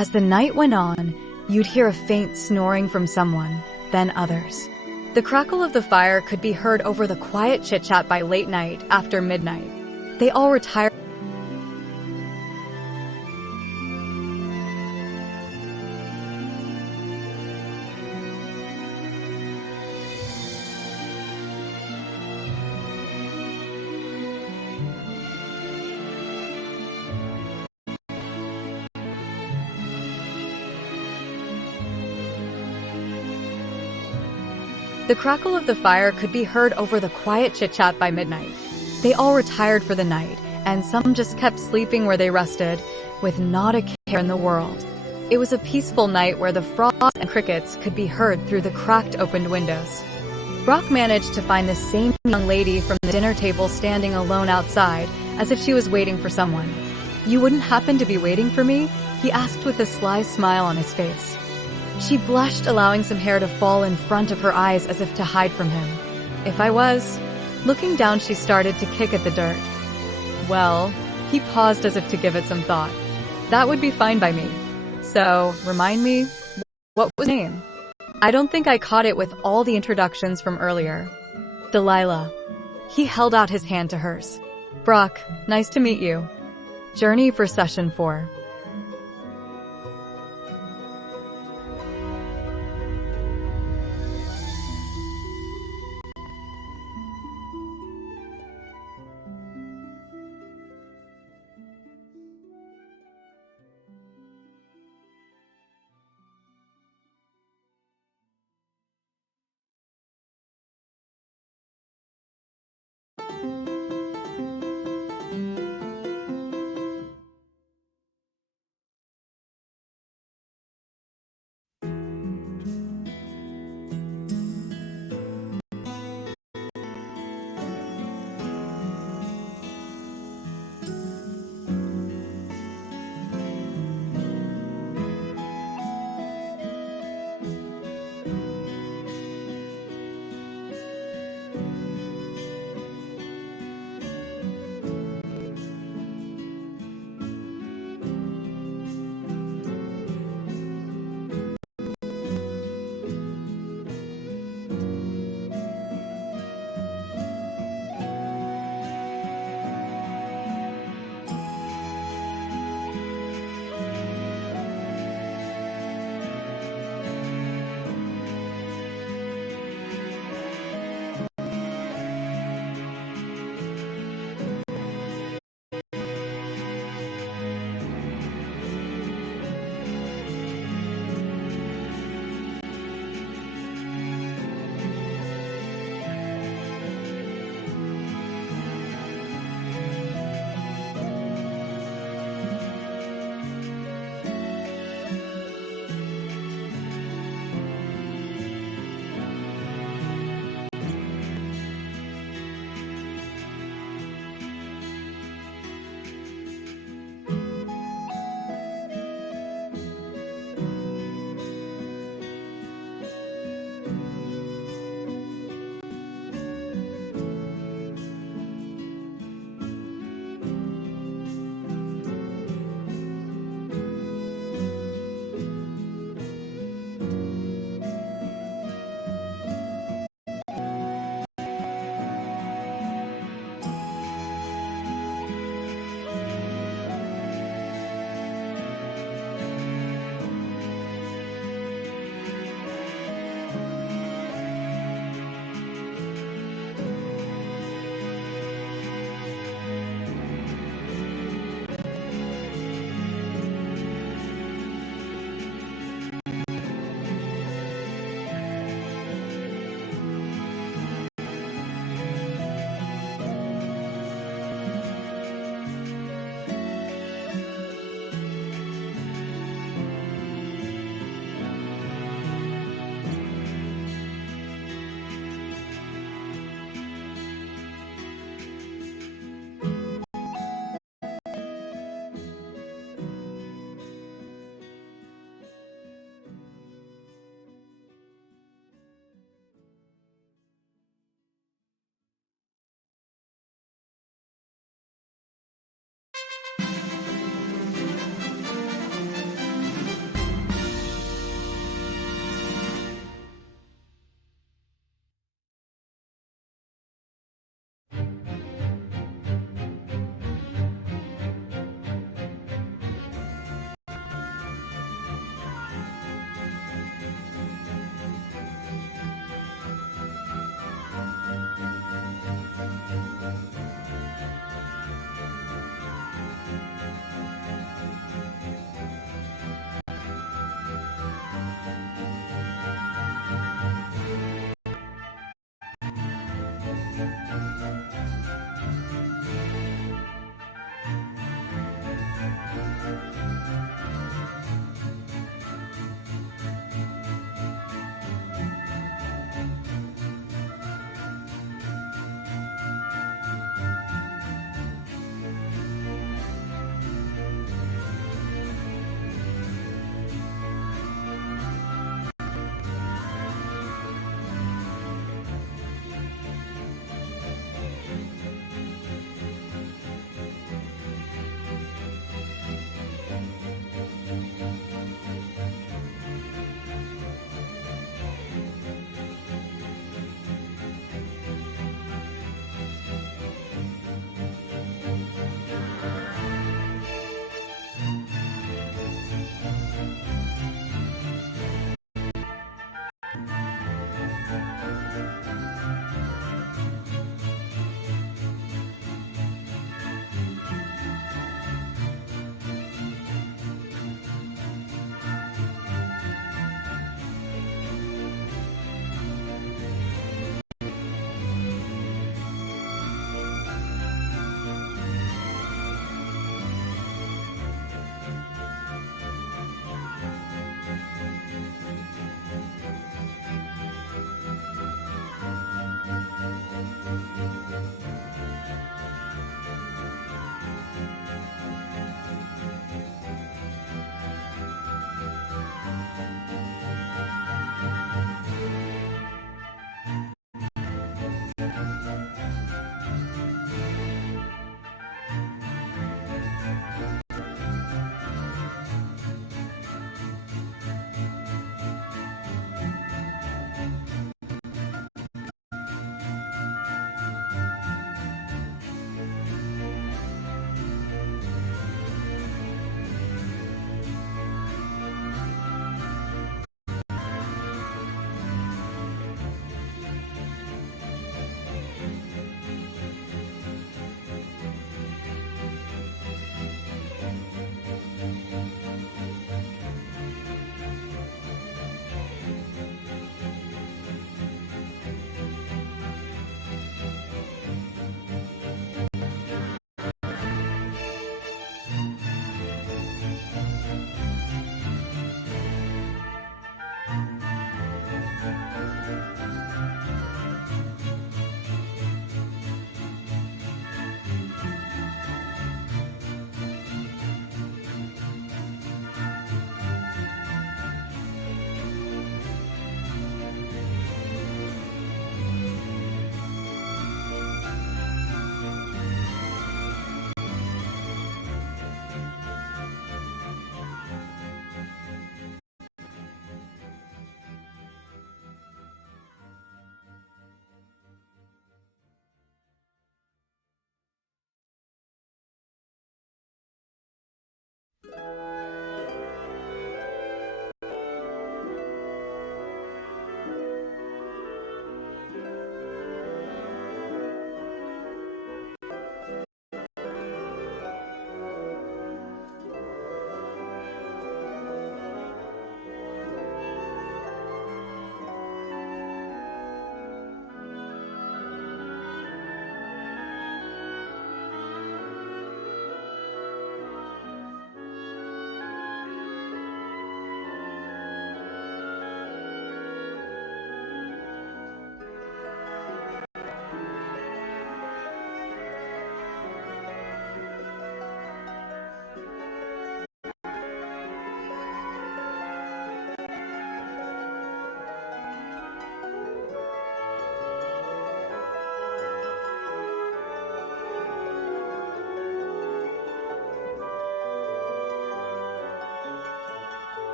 As the night went on, you'd hear a faint snoring from someone, then others. The crackle of the fire could be heard over the quiet chit-chat by late night, after midnight. They all retired. The crackle of the fire could be heard over the quiet chit-chat by midnight. They all retired for the night, and some just kept sleeping where they rested, with not a care in the world. It was a peaceful night where the frogs and crickets could be heard through the cracked opened windows. Brock managed to find the same young lady from the dinner table standing alone outside, as if she was waiting for someone. "You wouldn't happen to be waiting for me?" he asked with a sly smile on his face. She blushed, allowing some hair to fall in front of her eyes as if to hide from him. "If I was." Looking down, she started to kick at the dirt. "Well," he paused as if to give it some thought. "That would be fine by me. So, remind me, what was your name? I don't think I caught it with all the introductions from earlier." "Delilah." He held out his hand to hers. "Brock, nice to meet you." Journey for Session 4.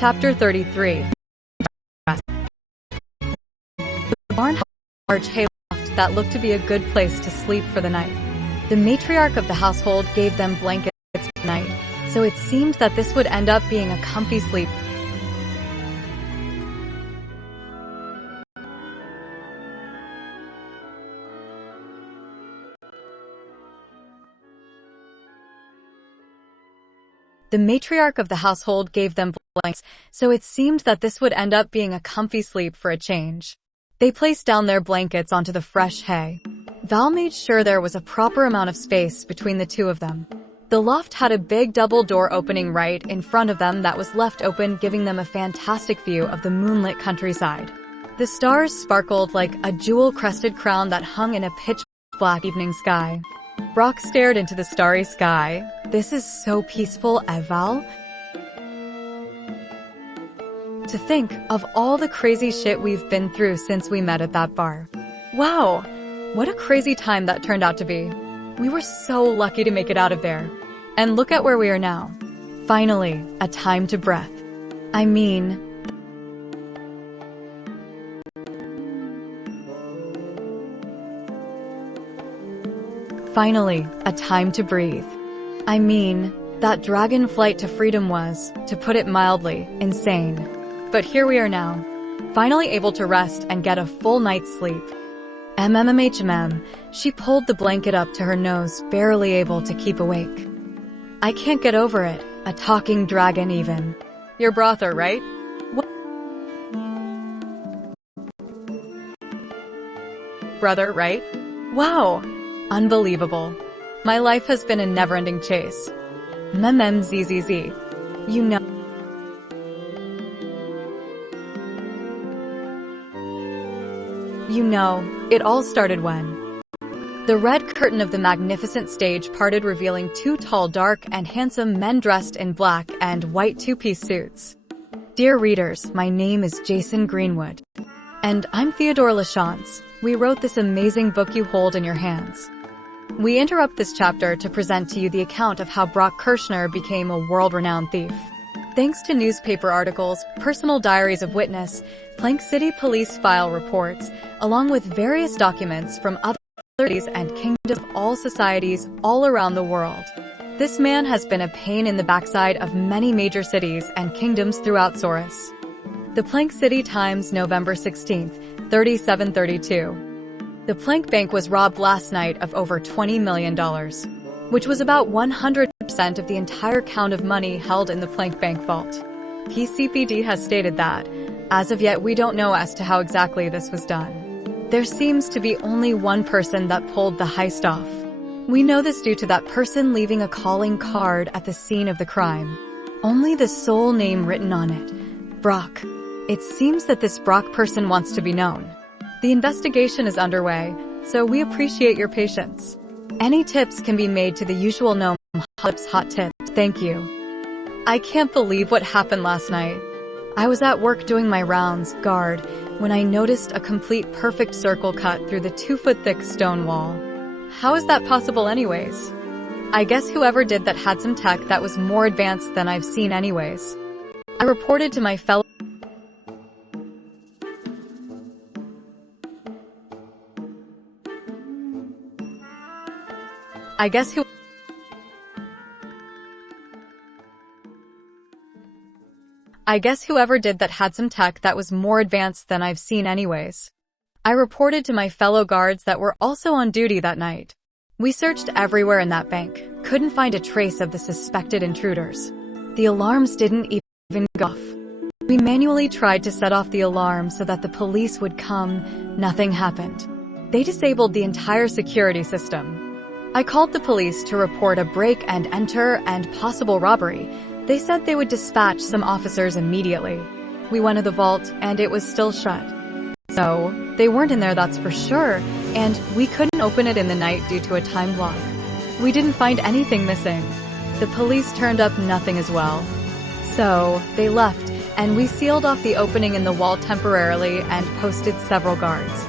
Chapter 33. The barn had a large hay loft that looked to be a good place to sleep for the night. The matriarch of the household gave them blankets for the night, so it seemed that this would end up being a comfy sleep. The matriarch of the household gave them blankets, so it seemed that this would end up being a comfy sleep for a change. They placed down their blankets onto the fresh hay. Val made sure there was a proper amount of space between the two of them. The loft had a big double door opening right in front of them that was left open, giving them a fantastic view of the moonlit countryside. The stars sparkled like a jewel-crested crown that hung in a pitch-black evening sky. Brock stared into the starry sky. This is so peaceful, Val. To think of all the crazy shit we've been through since we met at that bar. Wow, what a crazy time that turned out to be. We were so lucky to make it out of there. And look at where we are now. Finally, a time to breath. Finally, a time to breathe. That dragon flight to freedom was, to put it mildly, insane. But here we are now, finally able to rest and get a full night's sleep. She pulled the blanket up to her nose, barely able to keep awake. I can't get over it, a talking dragon even. Your brother, right? Brother, right? Wow, unbelievable. My life has been a never-ending chase. ZZZ. You know, it all started when the red curtain of the magnificent stage parted, revealing two tall, dark, and handsome men dressed in black and white two-piece suits. Dear readers, my name is Jason Greenwood. And I'm Theodore Lachance. We wrote this amazing book you hold in your hands. We interrupt this chapter to present to you the account of how Brock Kirschner became a world-renowned thief. Thanks to newspaper articles, personal diaries of witness, Plank City police file reports, along with various documents from other cities and kingdoms of all societies all around the world. This man has been a pain in the backside of many major cities and kingdoms throughout Saurus. The Plank City Times, November 16, 3732. The Plank Bank was robbed last night of over $20 million, which was about 100% of the entire count of money held in the Plank Bank vault. PCPD has stated that, as of yet, we don't know as to how exactly this was done. There seems to be only one person that pulled the heist off. We know this due to that person leaving a calling card at the scene of the crime. Only the sole name written on it, Brock. It seems that this Brock person wants to be known. The investigation is underway, so we appreciate your patience. Any tips can be made to the usual gnome hot tips. Thank you. I can't believe what happened last night. I was at work doing my rounds, guard, when I noticed a complete perfect circle cut through the 2-foot-thick stone wall. How is that possible anyways? I guess whoever did that had some tech that was more advanced than I've seen anyways. I reported to my fellow I guess whoever did that had some tech that was more advanced than I've seen anyways. I reported to my fellow guards that were also on duty that night. We searched everywhere in that bank, couldn't find a trace of the suspected intruders. The alarms didn't even go off. We manually tried to set off the alarm so that the police would come. Nothing happened. They disabled the entire security system. I called the police to report a break and enter and possible robbery. They said they would dispatch some officers immediately. We went to the vault and it was still shut. So, they weren't in there, that's for sure, and we couldn't open it in the night due to a time block. We didn't find anything missing. The police turned up nothing as well. So, they left, and we sealed off the opening in the wall temporarily and posted several guards.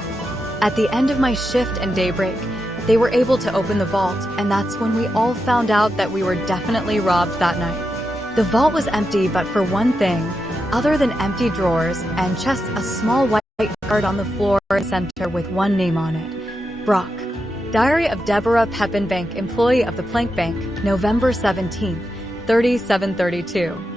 At the end of my shift and daybreak, they were able to open the vault, and that's when we all found out that we were definitely robbed that night. The vault was empty, but for one thing, other than empty drawers and chests, a small white card on the floor in the center with one name on it: Brock. Diary of Deborah Peppenbank, employee of the Plank Bank, November 17th, 3732.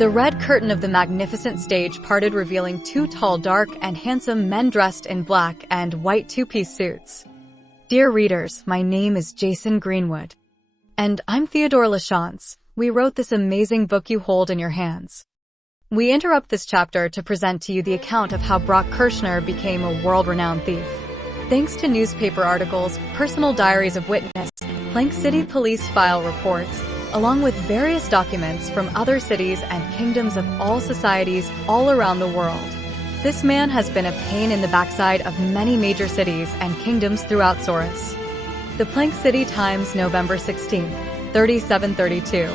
The red curtain of the magnificent stage parted, revealing two tall, dark, and handsome men dressed in black and white two-piece suits. Dear readers, my name is Jason Greenwood. And I'm Theodore Lachance. We wrote this amazing book you hold in your hands. We interrupt this chapter to present to you the account of how Brock Kirschner became a world-renowned thief. Thanks to newspaper articles, personal diaries of witness, Plank City police file reports, along with various documents from other cities and kingdoms of all societies all around the world. This man has been a pain in the backside of many major cities and kingdoms throughout Soros. The Plank City Times, November 16, 3732.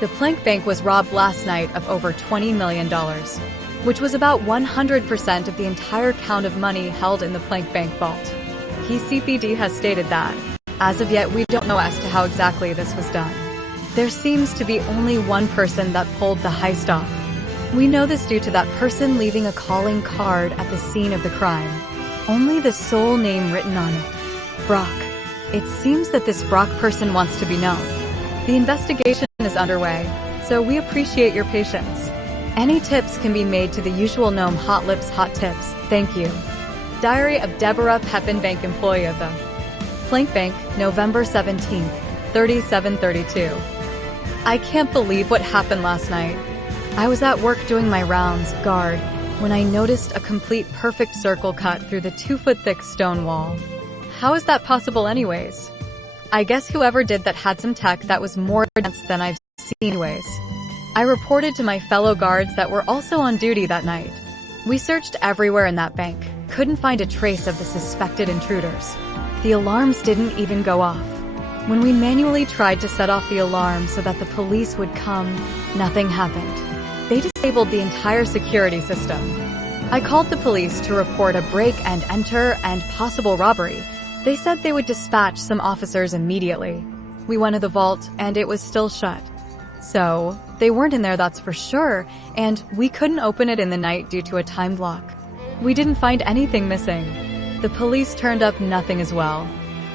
The Plank Bank was robbed last night of over $20 million, which was about 100% of the entire count of money held in the Plank Bank vault. PCPD has stated that, as of yet, we don't know as to how exactly this was done. There seems to be only one person that pulled the heist off. We know this due to that person leaving a calling card at the scene of the crime. Only the sole name written on it. Brock. It seems that this Brock person wants to be known. The investigation is underway, so we appreciate your patience. Any tips can be made to the usual gnome Hot Lips Hot Tips. Thank you. Diary of Deborah Pepin, Bank employee of the Plank Bank, November 17, 3732. I can't believe what happened last night. I was at work doing my rounds, guard, when I noticed a complete perfect circle cut through the 2-foot-thick stone wall. How is that possible anyways? I guess whoever did that had some tech that was more advanced than I've seen anyways. I reported to my fellow guards that were also on duty that night. We searched everywhere in that bank, couldn't find a trace of the suspected intruders. The alarms didn't even go off. When we manually tried to set off the alarm so that the police would come, nothing happened. They disabled the entire security system. I called the police to report a break and enter and possible robbery. They said they would dispatch some officers immediately. We went to the vault and it was still shut. So, they weren't in there, that's for sure, and we couldn't open it in the night due to a timed lock. We didn't find anything missing. The police turned up nothing as well.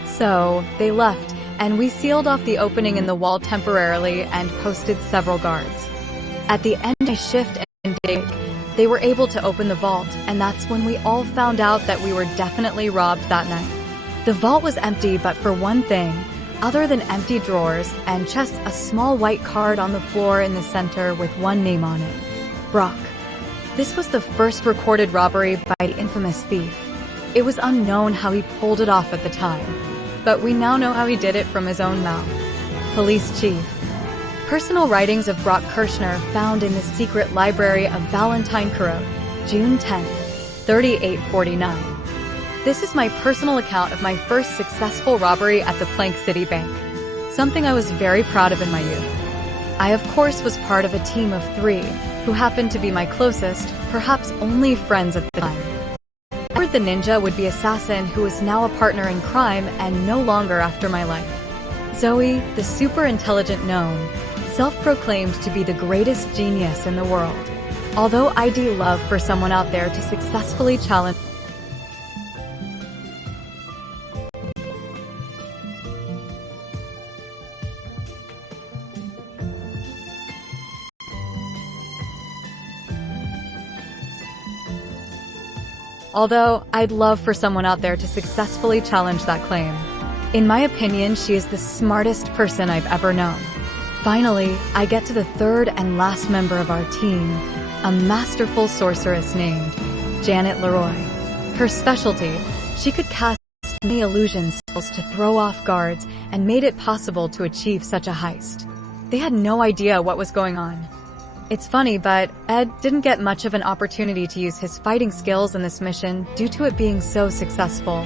So, they left, and we sealed off the opening in the wall temporarily and posted several guards. At the end of my shift and day, they were able to open the vault, and that's when we all found out that we were definitely robbed that night. The vault was empty but for one thing, other than empty drawers and just a small white card on the floor in the center with one name on it. Brock. This was the first recorded robbery by the infamous thief. It was unknown how he pulled it off at the time, but we now know how he did it from his own mouth. Police Chief. Personal writings of Brock Kirschner found in the secret library of Valentine Kurot, June 10, 3849. This is my personal account of my first successful robbery at the Plank City Bank, something I was very proud of in my youth. I of course was part of a team of 3, who happened to be my closest, perhaps only friends at the time. Edward the Ninja would-be assassin who is now a partner in crime and no longer after my life. Zoe, the super intelligent gnome, self-proclaimed to be the greatest genius in the world. Although I'd love for someone out there to successfully challenge that claim. In my opinion, she is the smartest person I've ever known. Finally, I get to the third and last member of our team, a masterful sorceress named Janet Leroy. Her specialty, she could cast many illusion spells to throw off guards and made it possible to achieve such a heist. They had no idea what was going on. It's funny, but Ed didn't get much of an opportunity to use his fighting skills in this mission due to it being so successful.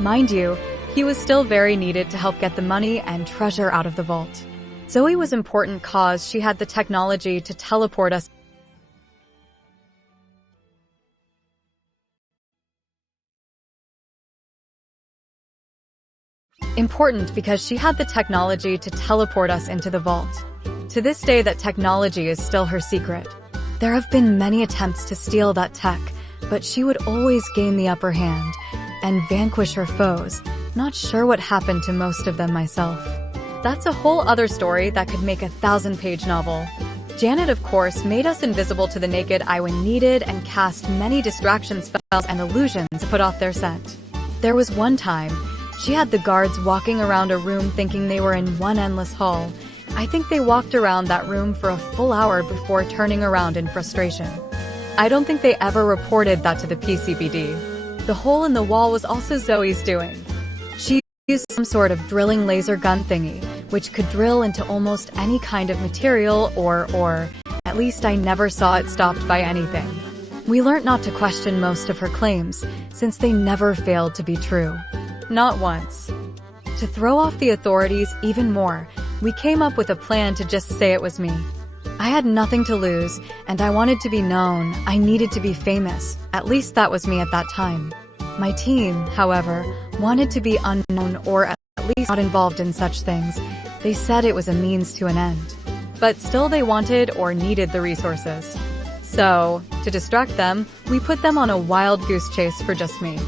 Mind you, he was still very needed to help get the money and treasure out of the vault. Zoe was important cause she had the technology to teleport us. Important because she had the technology to teleport us into the vault. To this day, that technology is still her secret. There have been many attempts to steal that tech, but she would always gain the upper hand and vanquish her foes. Not sure what happened to most of them myself. That's a whole other story that could make a 1,000-page novel. Janet, of course, made us invisible to the naked eye when needed and cast many distraction spells and illusions to put off their scent. There was one time, she had the guards walking around a room thinking they were in one endless hall. I think they walked around that room for a full hour before turning around in frustration. I don't think they ever reported that to the PCPD. The hole in the wall was also Zoe's doing. She used some sort of drilling laser gun thingy, which could drill into almost any kind of material or at least I never saw it stopped by anything. We learnt not to question most of her claims, since they never failed to be true. Not once. To throw off the authorities even more, we came up with a plan to just say it was me. I had nothing to lose, and I wanted to be known. I needed to be famous. At least that was me at that time. My team, however, wanted to be unknown or at least not involved in such things. They said it was a means to an end. But still they wanted or needed the resources. So, to distract them, we put them on a wild goose chase for just me.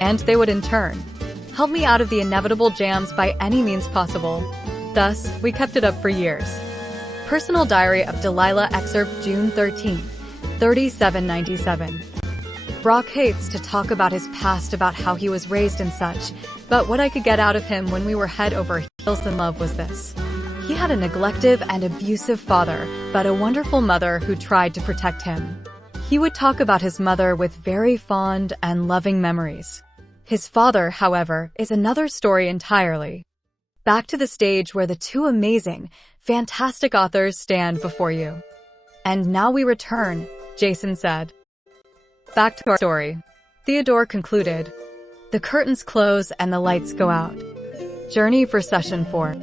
And they would in turn help me out of the inevitable jams by any means possible. Thus, we kept it up for years. Personal Diary of Delilah excerpt June 13, 3797. Brock hates to talk about his past, about how he was raised and such, but what I could get out of him when we were head over heels in love was this. He had a neglective and abusive father, but a wonderful mother who tried to protect him. He would talk about his mother with very fond and loving memories. His father, however, is another story entirely. Back to the stage where the two amazing, fantastic authors stand before you. And now we return, Jason said. Back to our story. Theodore concluded. The curtains close and the lights go out. Journey for Session 4.